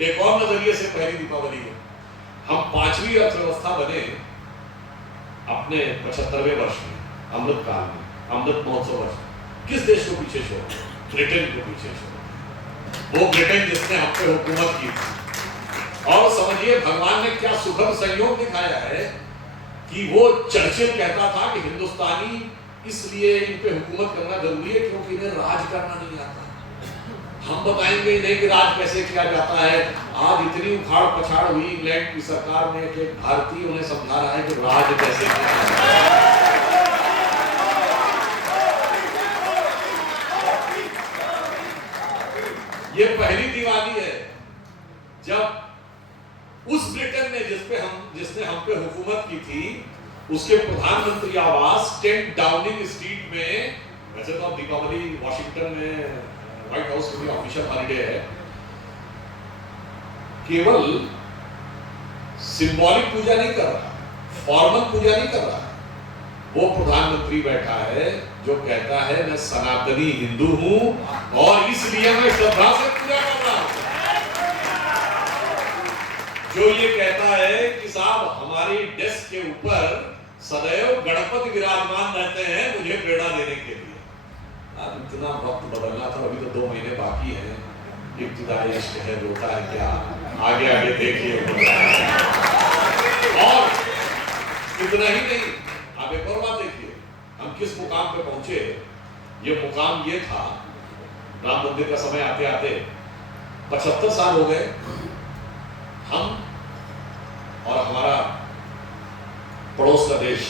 एक और नजरिए से पहली दीपावली है। हम 5वीं अर्थव्यवस्था बने अपने 75वें वर्ष में, अमृत काल में, अमृत महोत्सव वर्ष। किस देश को पीछे छोड़? ब्रिटेन को पीछे छोड़। वो ब्रिटेन जिसने हम पे हुकूमत की थी। और समझिए भगवान ने क्या सुखद संयोग दिखाया है कि वो चर्चिल कहता था कि हिंदुस्तानी इसलिए इन पे हुकूमत करना जरूरी है क्योंकि इन्हें राज करना नहीं आता। हम बताएंगे इन्हें कि राज कैसे किया जाता है। आज इतनी उखाड़ पछाड़ हुई इंग्लैंड की सरकार में कि भारतीय उन्हें समझा रहा है कि राज कैसे किया जाता है। ये पहली दिवाली है जब उस ब्रिटेन ने जिसने हम पे हुकूमत की थी, उसके प्रधानमंत्री आवास 10 डाउनिंग स्ट्रीट में, वैसे तो अब दीपावली वॉशिंगटन में व्हाइट हाउस की ऑफिशियल हॉलिडे है, केवल सिंबॉलिक पूजा नहीं कर रहा, फॉर्मल पूजा नहीं कर रहा। वो प्रधानमंत्री बैठा है जो कहता है मैं सनातनी हिंदू हूं और इसलिए मैं श्रद्धा से पूजा कर रहा हूं। जो ये कहता है कि साहब हमारी डेस्क के ऊपर सदैव गणपति विराजमान रहते हैं मुझे प्रेरणा देने के लिए। अब इतना वक्त बदलना था, अभी तो 2 महीने बाकी हैं। इब्तिदाई इश्क है, रोता है क्या, आगे आगे देखिए। और इतना ही नहीं, आप एक और बात देखिए, हम किस मुकाम पे पहुंचे। ये मुकाम ये था, राम मंदिर का समय आते आते 75 साल हो गए। हम और हमारा पड़ोस का देश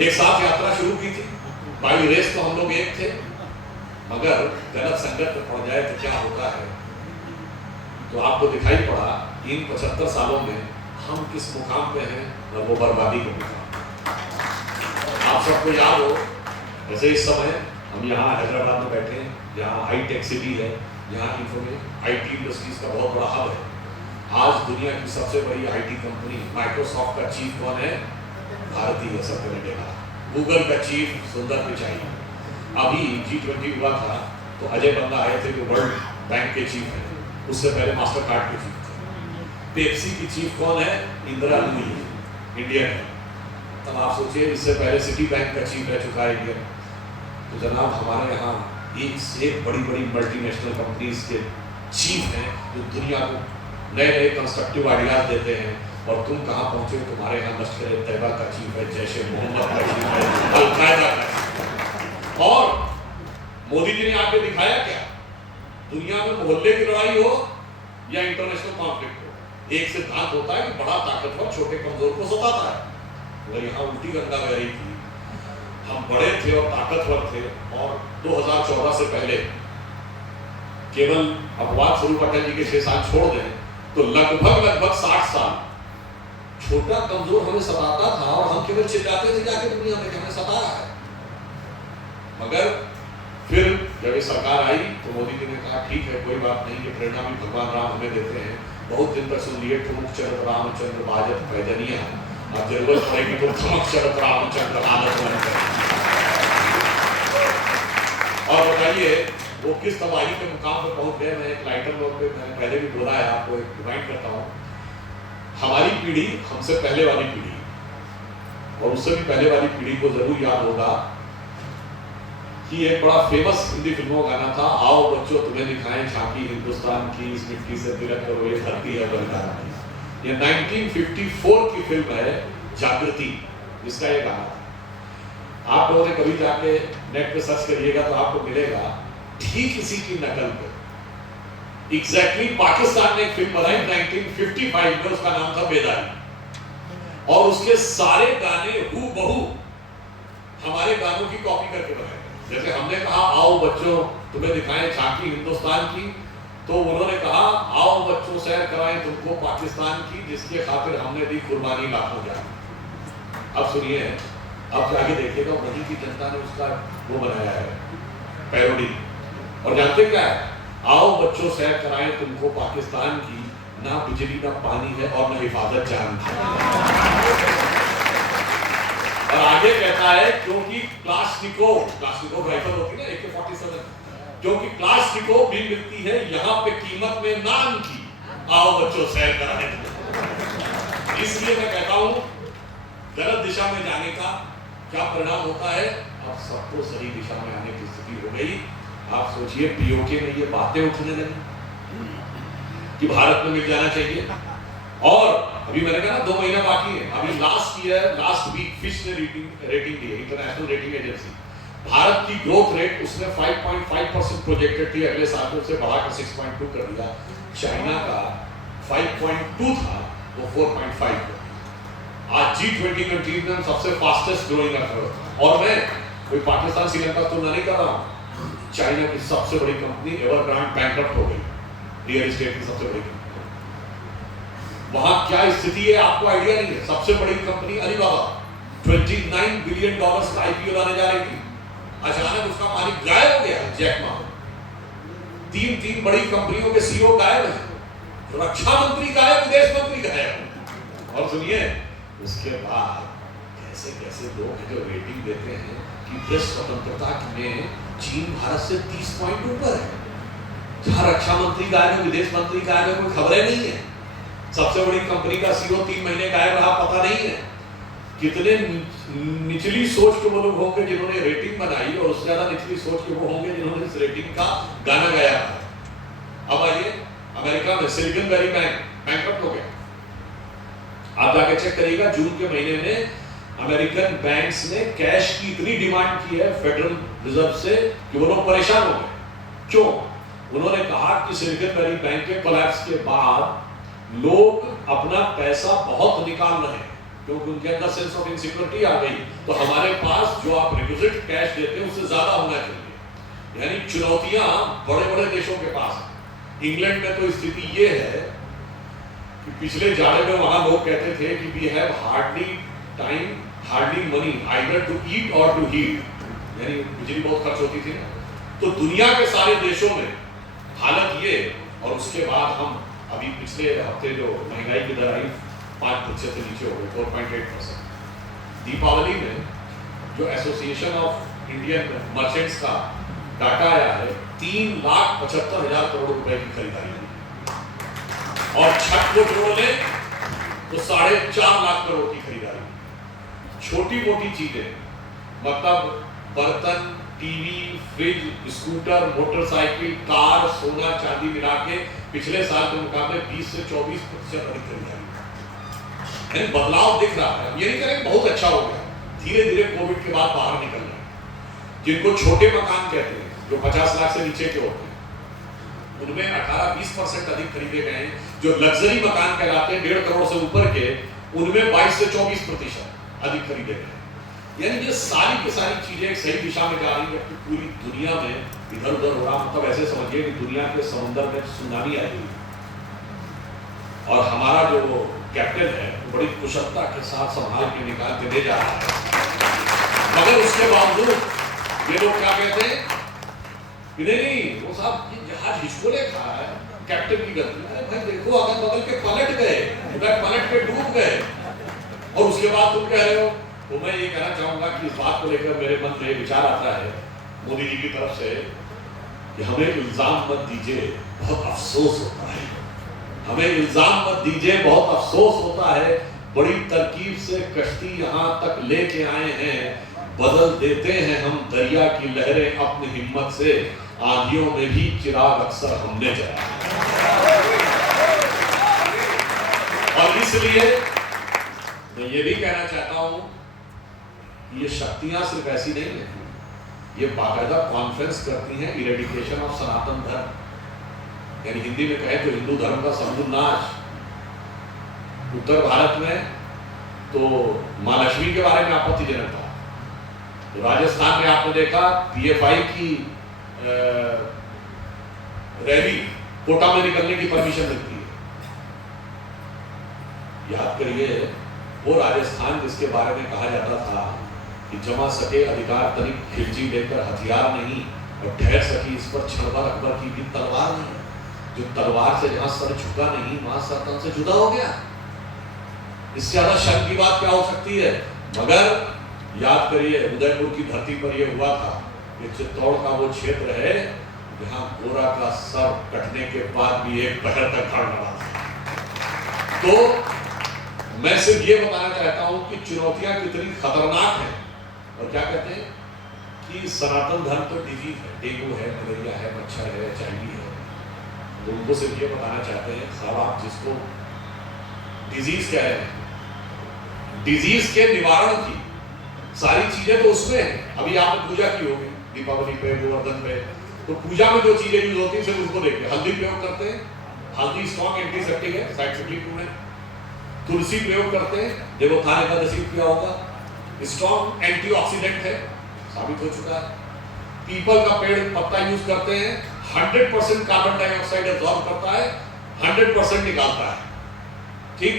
एक साथ यात्रा शुरू की थी। बाई रेस तो हम लोग एक थे, मगर गलत संगत में पड़ जाए तो क्या होता है। तो आपको दिखाई पड़ा इन 75 सालों में हम किस मुकाम पे हैं, और वो बर्बादी के मुकाम। आप सबको याद हो, जैसे इस समय हम यहाँ हैदराबाद में बैठे हैं, यहाँ हाईटेक सिटी है, यहाँ IT इंडस्ट्रीज का बहुत बड़ा हब है। आज दुनिया की सबसे बड़ी IT कंपनी माइक्रोसॉफ्ट का चीफ कौन है? भारतीय है, सबको मिलेगा। गूगल का चीफ सुंदर पिचाई। अभी G20 हुआ था तो अजय बंदा आए थे जो वर्ल्ड बैंक के चीफ हैं, उससे पहले मास्टर कार्ड के चीफ थे। पेप्सी की चीफ कौन है? इंदिरा नूरी, इंडियन है। तब आप सोचिए इससे पहले सिटी बैंक का चीफ रह चुका है इंडियन। तो जनाब हमारे यहाँ एक से एक बड़ी बड़ी मल्टीनेशनल कंपनीज के चीफ हैं जो दुनिया को नए नए कंस्ट्रक्टिव आइडियाज देते हैं। और तुम कहाँ पहुंचे? तुम्हारे यहाँ लश्कर तैयबा का चीफ है, जैश मोहम्मद का चीफ है, अल-कायदा का चीफ। और मोदी जी ने आके दिखाया क्या? दुनिया में मोहल्ले की लड़ाई हो या इंटरनेशनल कॉन्फ्लिक्ट हो, एक सिद्धांत होता है कि बड़ा ताकतवर छोटे कमजोर को सताता है। तो यहाँ उल्टी गंगा बह रही थी। हम बड़े थे और ताकतवर थे, और 2014 से पहले केवल अपवाद स्वरूप अटल जी के 6 साल छोड़ दें तो लगभग 60 साल छोटा कमजोर हमें सताता था, और हम केवल चिल्लाते थे जाके दुनिया में कि हमें सता रहा है। मगर फिर जब ये सरकार आई तो मोदी जी ने कहा ठीक है, कोई बात नहीं, ये प्रेरणा भी भगवान राम हमें देते हैं। बहुत दिन तक सुन लिए ठुमुक चरत रामचंद्र बाजत पैदनिया, अब जरूरत पड़ेगी तो ठुमुक चरत रामचंद्र आदत बन। और बताइए वो किस तबाही के मुकाम पर पहुंच गए। मैं एक लाइटर नोट पे मैंने पहले भी बोला है, आपको एक रिमाइंड करता हूँ। हमारी पीढ़ी, हमसे पहले वाली पीढ़ी और उससे भी पहले वाली पीढ़ी को जरूर याद होगा कि एक बड़ा फेमस हिंदी फिल्मों का गाना था, आओ बच्चों तुम्हें दिखाएं झांकी हिंदुस्तान की, इस मिट्टी से तिलक करो ये धरती है बलिदान की। ये 1954 की फिल्म है जागृति, जिसका ये गाना था। आप लोगों ने कभी जाके नेट पे सर्च करिएगा तो आपको मिलेगा ठीक इसी की नकल पे। एग्जैक्टली पाकिस्तान ने एक फिल्म बनाई 1955 में, उसका नाम था बेदारी, और उसके सारे गाने हूबहू हमारे गानों की कॉपी करके बनाए। जैसे हमने कहा आओ बच्चों तुम्हें दिखाएं झांकी हिंदुस्तान की, तो उन्होंने कहा आओ बच्चों सैर कराएं तुमको पाकिस्तान की, जिसके खातिर हमने दी कुर्बानी लाखों जान। अब सुनिए, अब आगे देखिएगा, वहीं की जनता ने उसका वो बनाया है पैरोडी। और जानते क्या है, आओ बच्चों सैर कराएं तुमको पाकिस्तान की, ना बिजली ना पानी है और ना हिफाजत जान की। और आगे कहता है क्योंकि क्लासनिकोव राइफल होती है ना AK-47, क्योंकि क्लासनिकोव भी मिलती है यहाँ पे कीमत में नाम की, आओ बच्चों सैर कराएं। इसलिए मैं कहता हूं गलत दिशा में जाने का क्या परिणाम होता है, अब सबको सही दिशा में आने की स्थिति हो गई। आप सोचिए POK में ये बातें उठने लगी कि भारत में मिल जाना चाहिए। और अभी मैंने कहा ना 2 महीना बाकी है, अभी लास्ट वीक फिश ने रेटिंग दी है, इंटरनेशनल रेटिंग एजेंसी। भारत की ग्रोथ रेट उसने 5.5% प्रोजेक्टेड थी, अगले साल उसे बढ़ाकर 6.2 कर दिया। चाइना का 5.2 था, वो 4.5 कर। आज G20 कंट्रीज में सबसे फास्टेस्ट ग्रोइंग अर्थ। और मैं कोई पाकिस्तान श्रीलंका तुलना नहीं कर रहा हूं, चाइना की सबसे बड़ी कंपनी एवरग्रांड बैंकरप्ट हो गई, रियल एस्टेट की सबसे बड़ी कंपनी। वहां क्या स्थिति है आपको आइडिया नहीं है। सबसे बड़ी कंपनी अलीबाबा $29 बिलियन का IPO लाने जा रही थी, अचानक उसका मालिक गायब हो गया, जैक मा। 3 बड़ी कंपनियों के CEO गायब है, रक्षा मंत्री गायब, विदेश मंत्री गायब। और सुनिए उसके बाद कैसे कैसे लोग हैं जो रेटिंग देते हैं कि प्रेस स्वतंत्रता में चीन भारत से 30 पॉइंट ऊपर है, जहां रक्षा मंत्री गायब है, विदेश मंत्री गायब है, कोई खबरें नहीं है। सबसे बड़ी कंपनी का CEO 3 महीने गायब रहा, पता नहीं है। कितने निचली सोच के वो लोग होंगे जिन्होंने रेटिंग बनाई, और उससे ज्यादा निचली सोच के वो होंगे जिन्होंने इस रेटिंग का गाना गाया था। अब आइए अमेरिका में सिलिकॉन वैली बैंक बैंकरप्ट हो गया। आप जाके चेक करिएगा, जून के महीने में अमेरिकन बैंक्स ने कैश की इतनी डिमांड की है फेडरल रिजर्व से कि वो लोग परेशान हो गए। क्यों? उन्होंने कहा कि सिलिकॉन वैली बैंक के कोलैप्स के बाद लोग अपना पैसा बहुत निकाल रहे हैं, क्योंकि उनके अंदर सेंस ऑफ इनसिक्योरिटी आ गई। तो हमारे पास जो आप रिक्विजिट कैश देते हैं उससे ज्यादा होना चाहिए। यानी चुनौतियां बड़े बड़े देशों के पास। इंग्लैंड में तो स्थिति ये है कि पिछले जाड़े में वहां लोग कहते थे कि we have hardly time hardly money either to eat और टू हीट, यानी बिजली बहुत खर्च होती थी ना। तो दुनिया के सारे देशों में हालत ये, और उसके बाद हम अभी पिछले हफ्ते जो महंगाई की दर आई 5% से नीचे हो गई, 4.8%। दीपावली में जो एसोसिएशन ऑफ इंडियन मर्चेंट्स का डाटा आया है, 3,75,000 करोड़ रुपए की खरीदारी, और छठ को जोड़ ले तो 4.5 लाख करोड़ की खरीदारी। छोटी मोटी चीजें, मतलब बर्तन, TV, fridge, scooter, motorcycle, car, सोना चांदी मिला के पिछले साल के मुकाबले 20 से 24% अधिक खरीदारी। बदलाव दिख रहा है। ये नहीं करेंगे बहुत अच्छा हो गया, धीरे धीरे कोविड के बाद बाहर निकल रहे। जिनको छोटे मकान कहते हैं, जो 50 लाख से नीचे के होते हैं, उनमें 18-20% अधिक खरीदे गए हैं। जो लग्जरी मकान कहलाते हैं 1.5 करोड़ से ऊपर के, उनमें 22 से 24% अधिक खरीदे गए। यानी ये सारी की सारी चीजें एक सही दिशा में जा रही है कि पूरी दुनिया में इधर उधर हो रहा। मतलब ऐसे समझिए कि दुनिया के समुद्र में सुनामी आई हुई, और हमारा जो कैप्टन है वो बड़ी कुशलता के साथ संभाल के निकाल के ले जा रहा है। मगर उसके बावजूद ये लोग क्या कहते हैं कि नहीं वो साहब जहाज हिचकोले खा रहा है, कैप्टन की गलती। अरे भाई देखो अगल बगल के पलट गए, पलट के डूब गए, और उसके बाद तुम कह रहे हो। तो मैं ये कहना चाहूंगा कि इस बात को लेकर मेरे मन में विचार आता है मोदी जी की तरफ से कि हमें इल्जाम मत दीजिए, बहुत अफसोस होता है। हमें इल्जाम मत दीजिए, बहुत अफसोस होता है। बड़ी तरकीब से कश्ती यहाँ तक लेके आए हैं, बदल देते हैं हम दरिया की लहरें अपनी हिम्मत से, आंधियों में भी चिराग अक्सर हमने जलाया। और इसलिए मैं ये भी कहना चाहता हूं कि ये शक्तियां सिर्फ ऐसी नहीं है, ये बाकायदा कॉन्फ्रेंस करती हैं इरेडिकेशन ऑफ सनातन धर्म, यानी हिंदी में कहें तो हिंदू धर्म का समूल नाश। उत्तर भारत में तो मां लक्ष्मी के बारे में आपत्तिजनक था, तो राजस्थान में आपने देखा पीएफआई की रैली कोटा में निकलने की परमिशन मिलती है। याद करिए वो राजस्थान जिसके बारे में कहा जाता था कि जमा सके अधिकार तनिक खिलजी लेकर हथियार नहीं और ठहर सकी इस पर क्षणभर अकबर की भी तलवार नहीं। जो तलवार से जहां सर झुका नहीं वहां सर तन से जुदा हो गया। इससे ज्यादा शर्म की बात क्या हो सकती है। मगर याद करिए उदयपुर की धरती पर यह हुआ था कि चित्तौड़ का वो क्षेत्र है जहां गोरा का सर कटने के बाद भी एक पहर तक खड़ा रहा था। तो मैं सिर्फ ये बताना चाहता हूं कि चुनौतियां कितनी खतरनाक हैं। और क्या कहते हैं कि सनातन धर्म तो डिजीज है, डेंगू है, मलेरिया है, मच्छर है, HIV है। तो उनको सिर्फ ये बताना चाहते हैं साहब आप जिसको डिजीज कह रहे हैं, डिजीज के निवारण की सारी चीजें तो उसमें है। अभी आपने पूजा की होगी दीपावली पे, गोवर्धन पे, तो पूजा में जो चीजें यूज होती है सिर्फ उसको देखिए। हल्दी प्रयोग करते हैं, हल्दी स्ट्रॉन्ग एंटीसेप्टिक है, साइंटिफिकली प्रूवन है। तुलसी प्रयोग करते हैं, देवोत्थान एकादशी किया होगा, स्ट्रॉन्ग एंटीऑक्सीडेंट है, साबित हो चुका है। पीपल का पेड़ पत्ता यूज करते हैं, 100% कार्बन डाइऑक्साइड एब्जॉर्ब करता है, 100% निकालता है। ठीक,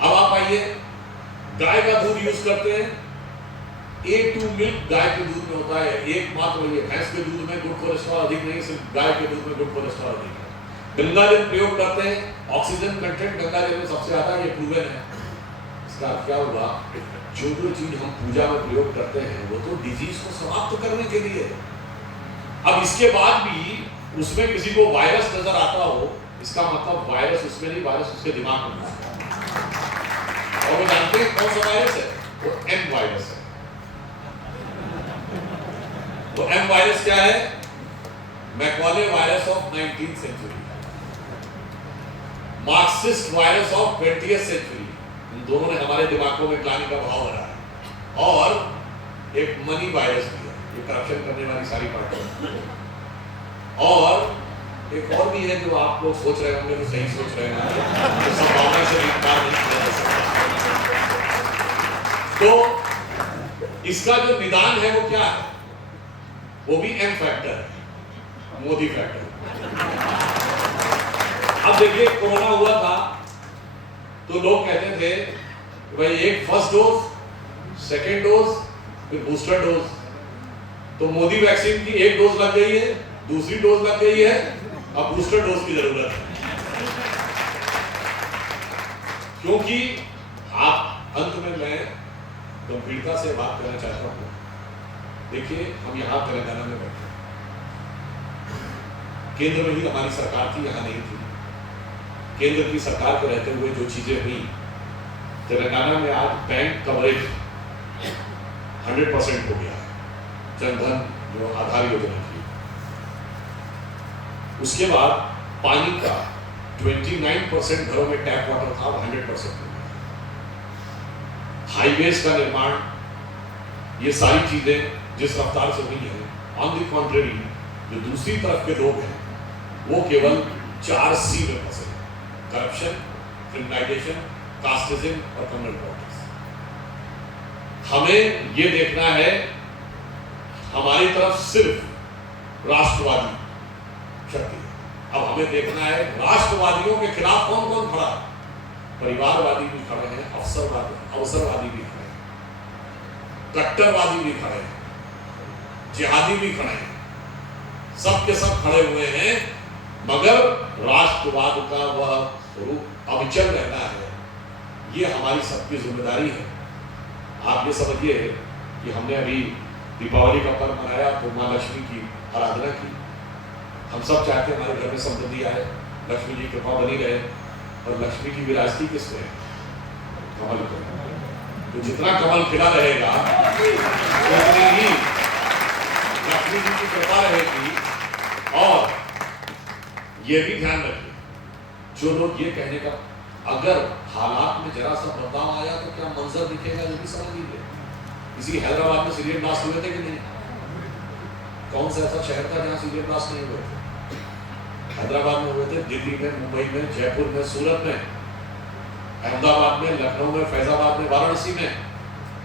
अब आप आइए गाय का दूध यूज करते हैं, A2 मिल्क गाय के दूध में होता है, एकमात्र वही है। भैंस के दूध में गुड कोलेस्ट्रॉल अधिक नहीं, सिर्फ गाय के दूध में गुड कोलेस्ट्रॉल अधिक है। गंगा जल प्रयोग करते हैं, ऑक्सीजन कंटेंट गंगा जल में सबसे ज्यादा, ये प्रूवन है। इसका क्या हुआ, जो चीज हम पूजा में प्रयोग करते हैं वो तो डिजीज को समाप्त करने के लिए। अब इसके बाद भी उसमें किसी को वायरस नजर आता हो, इसका मतलब वायरस उसमें नहीं, वायरस उसके दिमाग में है। और वो जानते हैं कौन सा वायरस है, वो M वायरस है। तो M वायरस क्या है, Macaulay virus of 19th century, Marxist virus of 20th century. इन दोनों ने हमारे दिमागों में ग्लानि का भाव भरा है। और एक मनी वायरस भी है, ये करप्शन करने वाली सारी पार्टी। और एक और भी है जो आप लोग सोच रहे होंगे तो सही सोच रहे होंगे, तो संभावना से इनकार नहीं किया जा सकता। तो इसका जो निदान है वो क्या है, वो भी M फैक्टर है, मोदी फैक्टर। अब देखिए कोरोना हुआ था तो लोग कहते थे भाई एक फर्स्ट डोज, सेकेंड डोज, फिर बूस्टर डोज। तो मोदी वैक्सीन की एक डोज लग गई है, दूसरी डोज लग गई है, अब बूस्टर डोज की जरूरत है। क्योंकि आप अंत में मैं गंभीरता से बात करना चाहता हूं। देखिए हम यहां तेलंगाना में बैठे, केंद्र में ही हमारी सरकार थी, यहां नहीं थी। केंद्र की सरकार के रहते हुए जो चीजें हुई, तेलंगाना में आज बैंक कवरेज 100% हो गया, जनधन जो आधार योजना थी। उसके बाद पानी का 29% घरों में टैप वाटर था, 100% हो गया। हाईवेज का निर्माण, ये सारी चीजें जिस रफ्तार से हुई है, ऑन द कॉन्ट्रेरी जो दूसरी तरफ के लोग हैं वो केवल 4C में फंसे, करप्शन, क्रिमिनलाइजेशन, कास्टिज्म और कम्युनल पॉलिटिक्स। हमें ये देखना है हमारी तरफ सिर्फ राष्ट्रवादी शक्ति, अब हमें देखना है राष्ट्रवादियों के खिलाफ कौन कौन खड़ा है। परिवारवादी भी खड़े हैं, अवसरवादी भी खड़े हैं, कट्टरवादी भी खड़े हैं, जिहादी भी खड़े हैं, सब के सब खड़े हुए हैं। मगर राष्ट्रवाद का वह स्वरूप अविचल रहना है, ये हमारी सबकी जिम्मेदारी है। आप ये समझिए कि हमने अभी दीपावली का पर्व मनाया तो माँ लक्ष्मी की आराधना की। हम सब चाहते हैं हमारे घर में समृद्धि आए, लक्ष्मी जी कृपा बनी रहे। और लक्ष्मी की विराजती किसमें है, कमल को। तो जितना कमल खिला रहेगा उतनी ही लक्ष्मी जी की कृपा रहेगी। और ये भी ध्यान रखिए, जो लोग ये कहने का, अगर हालात में जरा सा बदलाव आया तो क्या मंजर दिखेगा, ये भी समझ लीजिए। किसी हैदराबाद में सीरियल ब्लास्ट हुए थे कि नहीं? कौन सा ऐसा शहर था जहां सीरियल ब्लास्ट नहीं हुए थे? हैदराबाद में हुए थे, दिल्ली में, मुंबई में, जयपुर में, सूरत में, अहमदाबाद में, लखनऊ में, फैजाबाद में, वाराणसी में।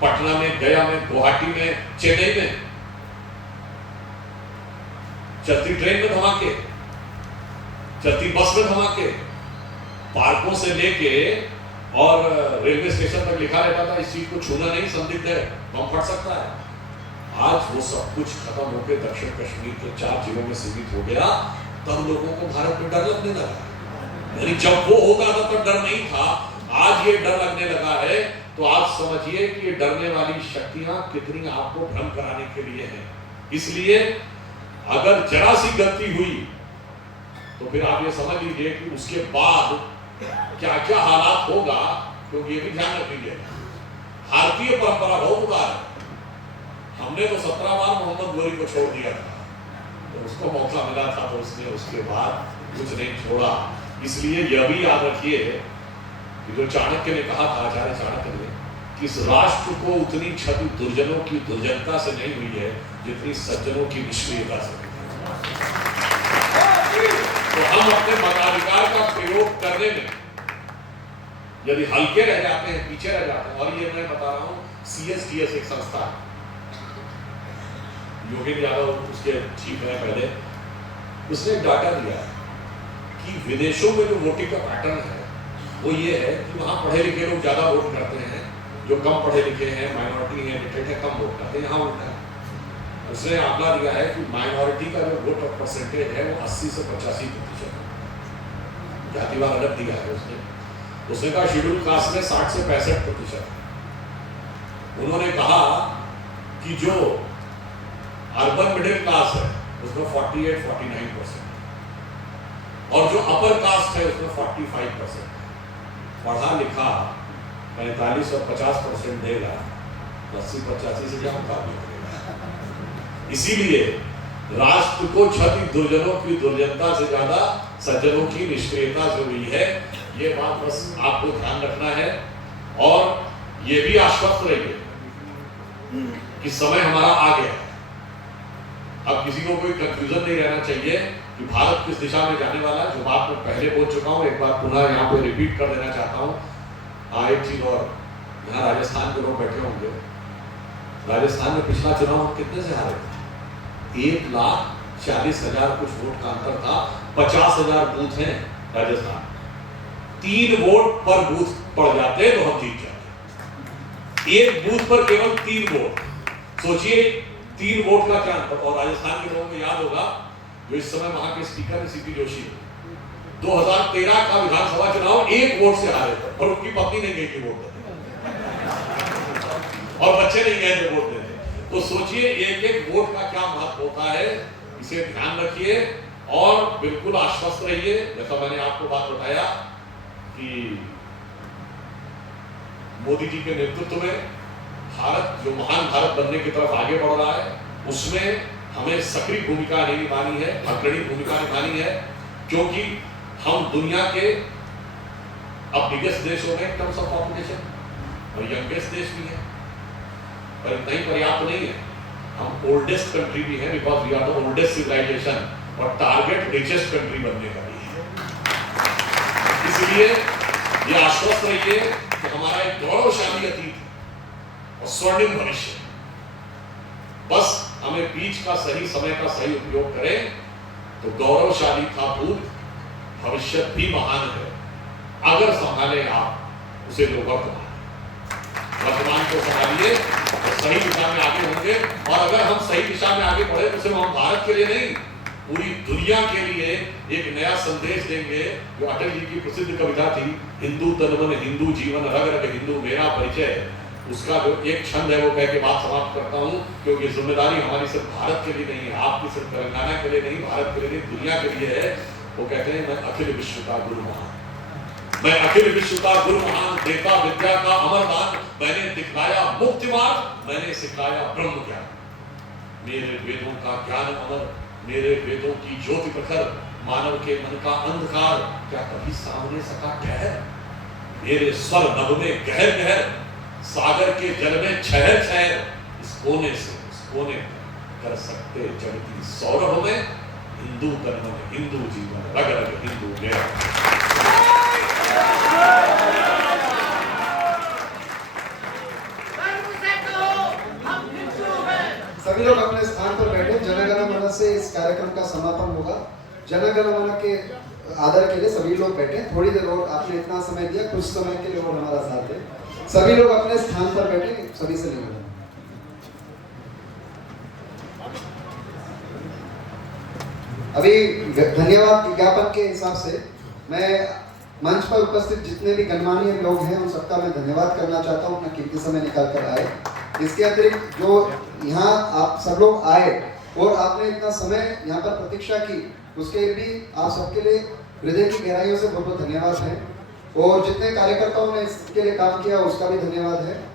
पटना में, गया में, गुवाहाटी में, चेन्नई में चलती ट्रेन में धमाके, चलती बस में धमाके, पार्कों से लेके और रेलवे स्टेशन तक लिखा रहता था इस चीज को छूना नहीं, संदिग्ध है, बम फट सकता है। आज वो सब कुछ खत्म होकर दक्षिण कश्मीर के 4 जिलों में सीमित हो गया, तब लोगों को भारत में डर लगने लगा। यानी जब वो होता था तब डर नहीं था, आज ये डर लगने लगा है। तो आप समझिए कि ये डरने वाली शक्तियां कितनी आपको भ्रम कराने के लिए हैं। इसलिए अगर जरा सी गलती हुई तो फिर आप ये समझ लीजिए कि उसके बाद क्या क्या हालात होगा, क्योंकि ये भी ध्यान रखिए भारतीय परंपरा बहुत उदार है। हमने तो 17 बार मोहम्मद गोरी को छोड़ दिया था, तो उसको मौका मिला था तो उसने उसके बाद कुछ नहीं छोड़ा। इसलिए यह भी याद रखिए कि जो चाणक्य ने कहा था, आचार्य चाणक्य ने, कि इस राष्ट्र को उतनी क्षति दुर्जनों की दुर्जनता से नहीं हुई है जितनी सज्जनों की निष्क्रियता से। तो हम अपने मताधिकार का प्रयोग करने में यदि हल्के रह जाते हैं, पीछे रह जाते हैं, और ये मैं बता रहा हूं CSDS एक संस्था है, योगेंद्र यादव उसके चीफ है पहले, उसने डाटा दिया है कि विदेशों में जो वोटिंग का पैटर्न है वो ये है कि वहां पढ़े लिखे लोग ज्यादा वोट करते हैं, जो कम पढ़े लिखे हैं, माइनॉरिटी है, डिटेक्ट है, कम वोट करते हैं। यहाँ उल्टा है। उसने आंकड़ा दिया है कि माइनॉरिटी का जो वोट परसेंटेज है वो 80 से 85% है। जातिवार अलग दिया है उसने कहा शेड्यूल कास्ट में 60 से 65%। उन्होंने कहा कि जो अर्बन मिडिल क्लास है उसमें 48-49% और जो अपर कास्ट है उसमें 45%। पढ़ा लिखा 45 और 50% देगा, 80-85 से क्या मुकाबला करेगा। इसीलिए राष्ट्र को क्षति दुर्जनों की दुर्जनता से ज्यादा सज्जनों की निष्क्रियता से हुई है। ये बात बस आपको ध्यान रखना है और ये भी आश्वस्त रहिए कि समय हमारा आ गया है। अब किसी को कोई कंफ्यूजन नहीं रहना चाहिए कि भारत किस दिशा में जाने वाला है। जो बात मैं पहले बोल चुका हूं, एक बार पुनः यहाँ पे रिपीट कर देना चाहता हूँ। एक चीज और, यहाँ राजस्थान के लोग बैठे होंगे, राजस्थान में पिछला चुनाव हम कितने से हारे थे? 1,40,000 कुछ वोट का अंतर था। 50,000 बूथ हैं राजस्थान, 3 वोट पर बूथ पड़ जाते तो हम जीत जाते। एक बूथ पर केवल 3 वोट, सोचिए 3 वोट का क्या अंतर। और राजस्थान के लोगों को याद होगा जो इस समय वहां के स्पीकर है सीपी जोशी, 2013 का विधानसभा चुनाव 1 वोट से हारे थे और उनकी पत्नी नहीं गई थी वोट देने और बच्चे नहीं गए थे वोट देने। तो सोचिए एक एक वोट का क्या महत्व होता है, इसे ध्यान रखिए और बिल्कुल आश्वस्त रहिए। जैसा मैंने आपको बात बताया कि मोदी जी के नेतृत्व में भारत जो महान भारत बनने की तरफ आगे बढ़ रहा है, उसमें हमें सक्रिय भूमिका नहीं निभानी है, अग्रणी भूमिका निभानी है, क्योंकि हम दुनिया के अब बिगेस्ट देश हो गए टर्म्स ऑफ पॉपुलेशन और यंगेस्ट देश भी है, पर इतना ही पर्याप्त नहीं है। हम ओल्डेस्ट कंट्री भी है, because we are the oldest civilisation, और टारगेट रिचेस्ट कंट्री बनने का भी है। इसलिए ये आश्वस्त रहिए कि हमारा एक गौरवशाली अतीत और स्वर्णिम भविष्य, बस हमें बीच का सही समय का सही उपयोग करें तो गौरवशाली था भूत, भविष्य भी महान है अगर संभाले आप उसे लोग वर्तमान को संभालिए तो सही दिशा में आगे होंगे। और अगर हम सही दिशा में आगे बढ़े तो सिर्फ हम भारत के लिए नहीं, पूरी दुनिया के लिए एक नया संदेश देंगे। जो अटल जी की प्रसिद्ध कविता थी, हिंदू तन मन हिंदू जीवन रग रग हिंदू मेरा परिचय, उसका जो एक छंद है वो कह के बात समाप्त करता हूं, क्योंकि जिम्मेदारी हमारी सिर्फ भारत के लिए नहीं है, आपकी सिर्फ तेलंगाना के लिए नहीं, भारत के लिए नहीं, दुनिया के लिए है। वो कहते हैं मैं अखिल विश्व का गुरु महान, मैं अखिल विश्व का गुरु महान, देता विद्या का अमर दान, मैंने दिखलाया मुक्ति मार्ग, मैंने सिखाया ब्रह्म ज्ञान, मेरे वेदों का ज्ञान अमर, मेरे वेदों की ज्योति प्रखर, मानव के मन का अंधकार क्या कभी सामने सका ठहर, मेरे स्वर नभ में गहर गहर, सागर के जल में छहर छहर, इस कोने से उस कोने कर सकते जगती सौरभ में, हिंदू तन मन हिंदू जीवन रग रग हिंदू मेरा। सभी लोग अपने स्थान पर बैठे। जन गण मन से इस कार्यक्रम का समापन होगा। जन गण मन के आदर के लिए सभी लोग बैठे। थोड़ी देर और, आपने इतना समय दिया, कुछ समय के लिए और हमारा साथ दे। सभी लोग अपने स्थान पर बैठे, सभी से निवेदन। अभी धन्यवाद ज्ञापन के हिसाब से मैं मंच पर उपस्थित जितने भी गणमान्य लोग हैं उन सबका मैं धन्यवाद करना चाहता हूँ, अपना कीमती समय निकाल कर आए। इसके अतिरिक्त जो यहाँ आप सब लोग आए और आपने इतना समय यहाँ पर प्रतीक्षा की, उसके लिए भी आप सबके लिए हृदय की गहराइयों से बहुत बहुत धन्यवाद है। और जितने कार्यकर्ताओं ने इसके लिए काम किया उसका भी धन्यवाद है।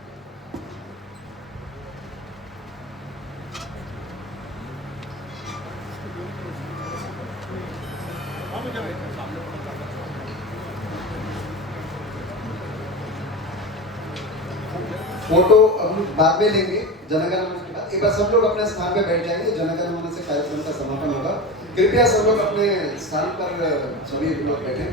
फोटो अब बाद में लेंगे जनगण मन के बाद। एक बार सब लोग अपने स्थान पे बैठ जाएंगे। जनगण मन से कार्यक्रम का समापन होगा। कृपया सब लोग अपने स्थान पर सभी लोग बैठे।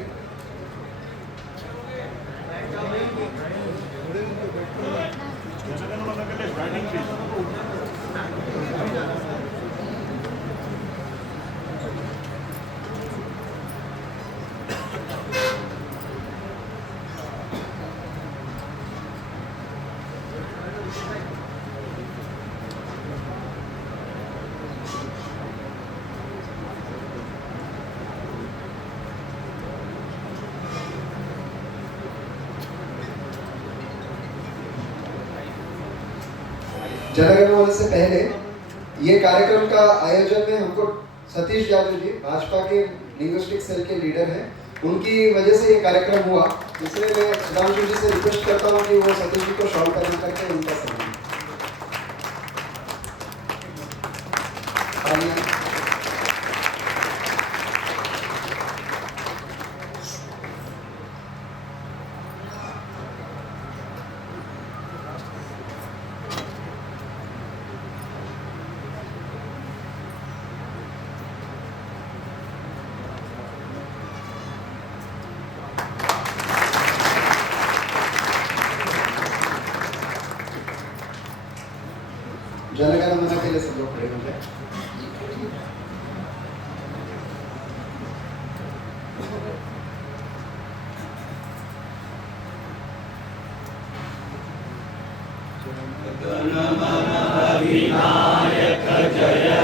जनगण मन से पहले ये कार्यक्रम का आयोजन में हमको सतीश यादव जी, भाजपा के लिंग्विस्टिक सेल के लीडर हैं, उनकी वजह से ये कार्यक्रम हुआ। इसलिए मैं सुधांशु जी से रिक्वेस्ट करता हूँ कि वो सतीश जी को शॉल प्रदान करके उनका सम्मान। जनगण मन के लिए सब लोग खड़े हो जाए। गण मन अधिनायक जय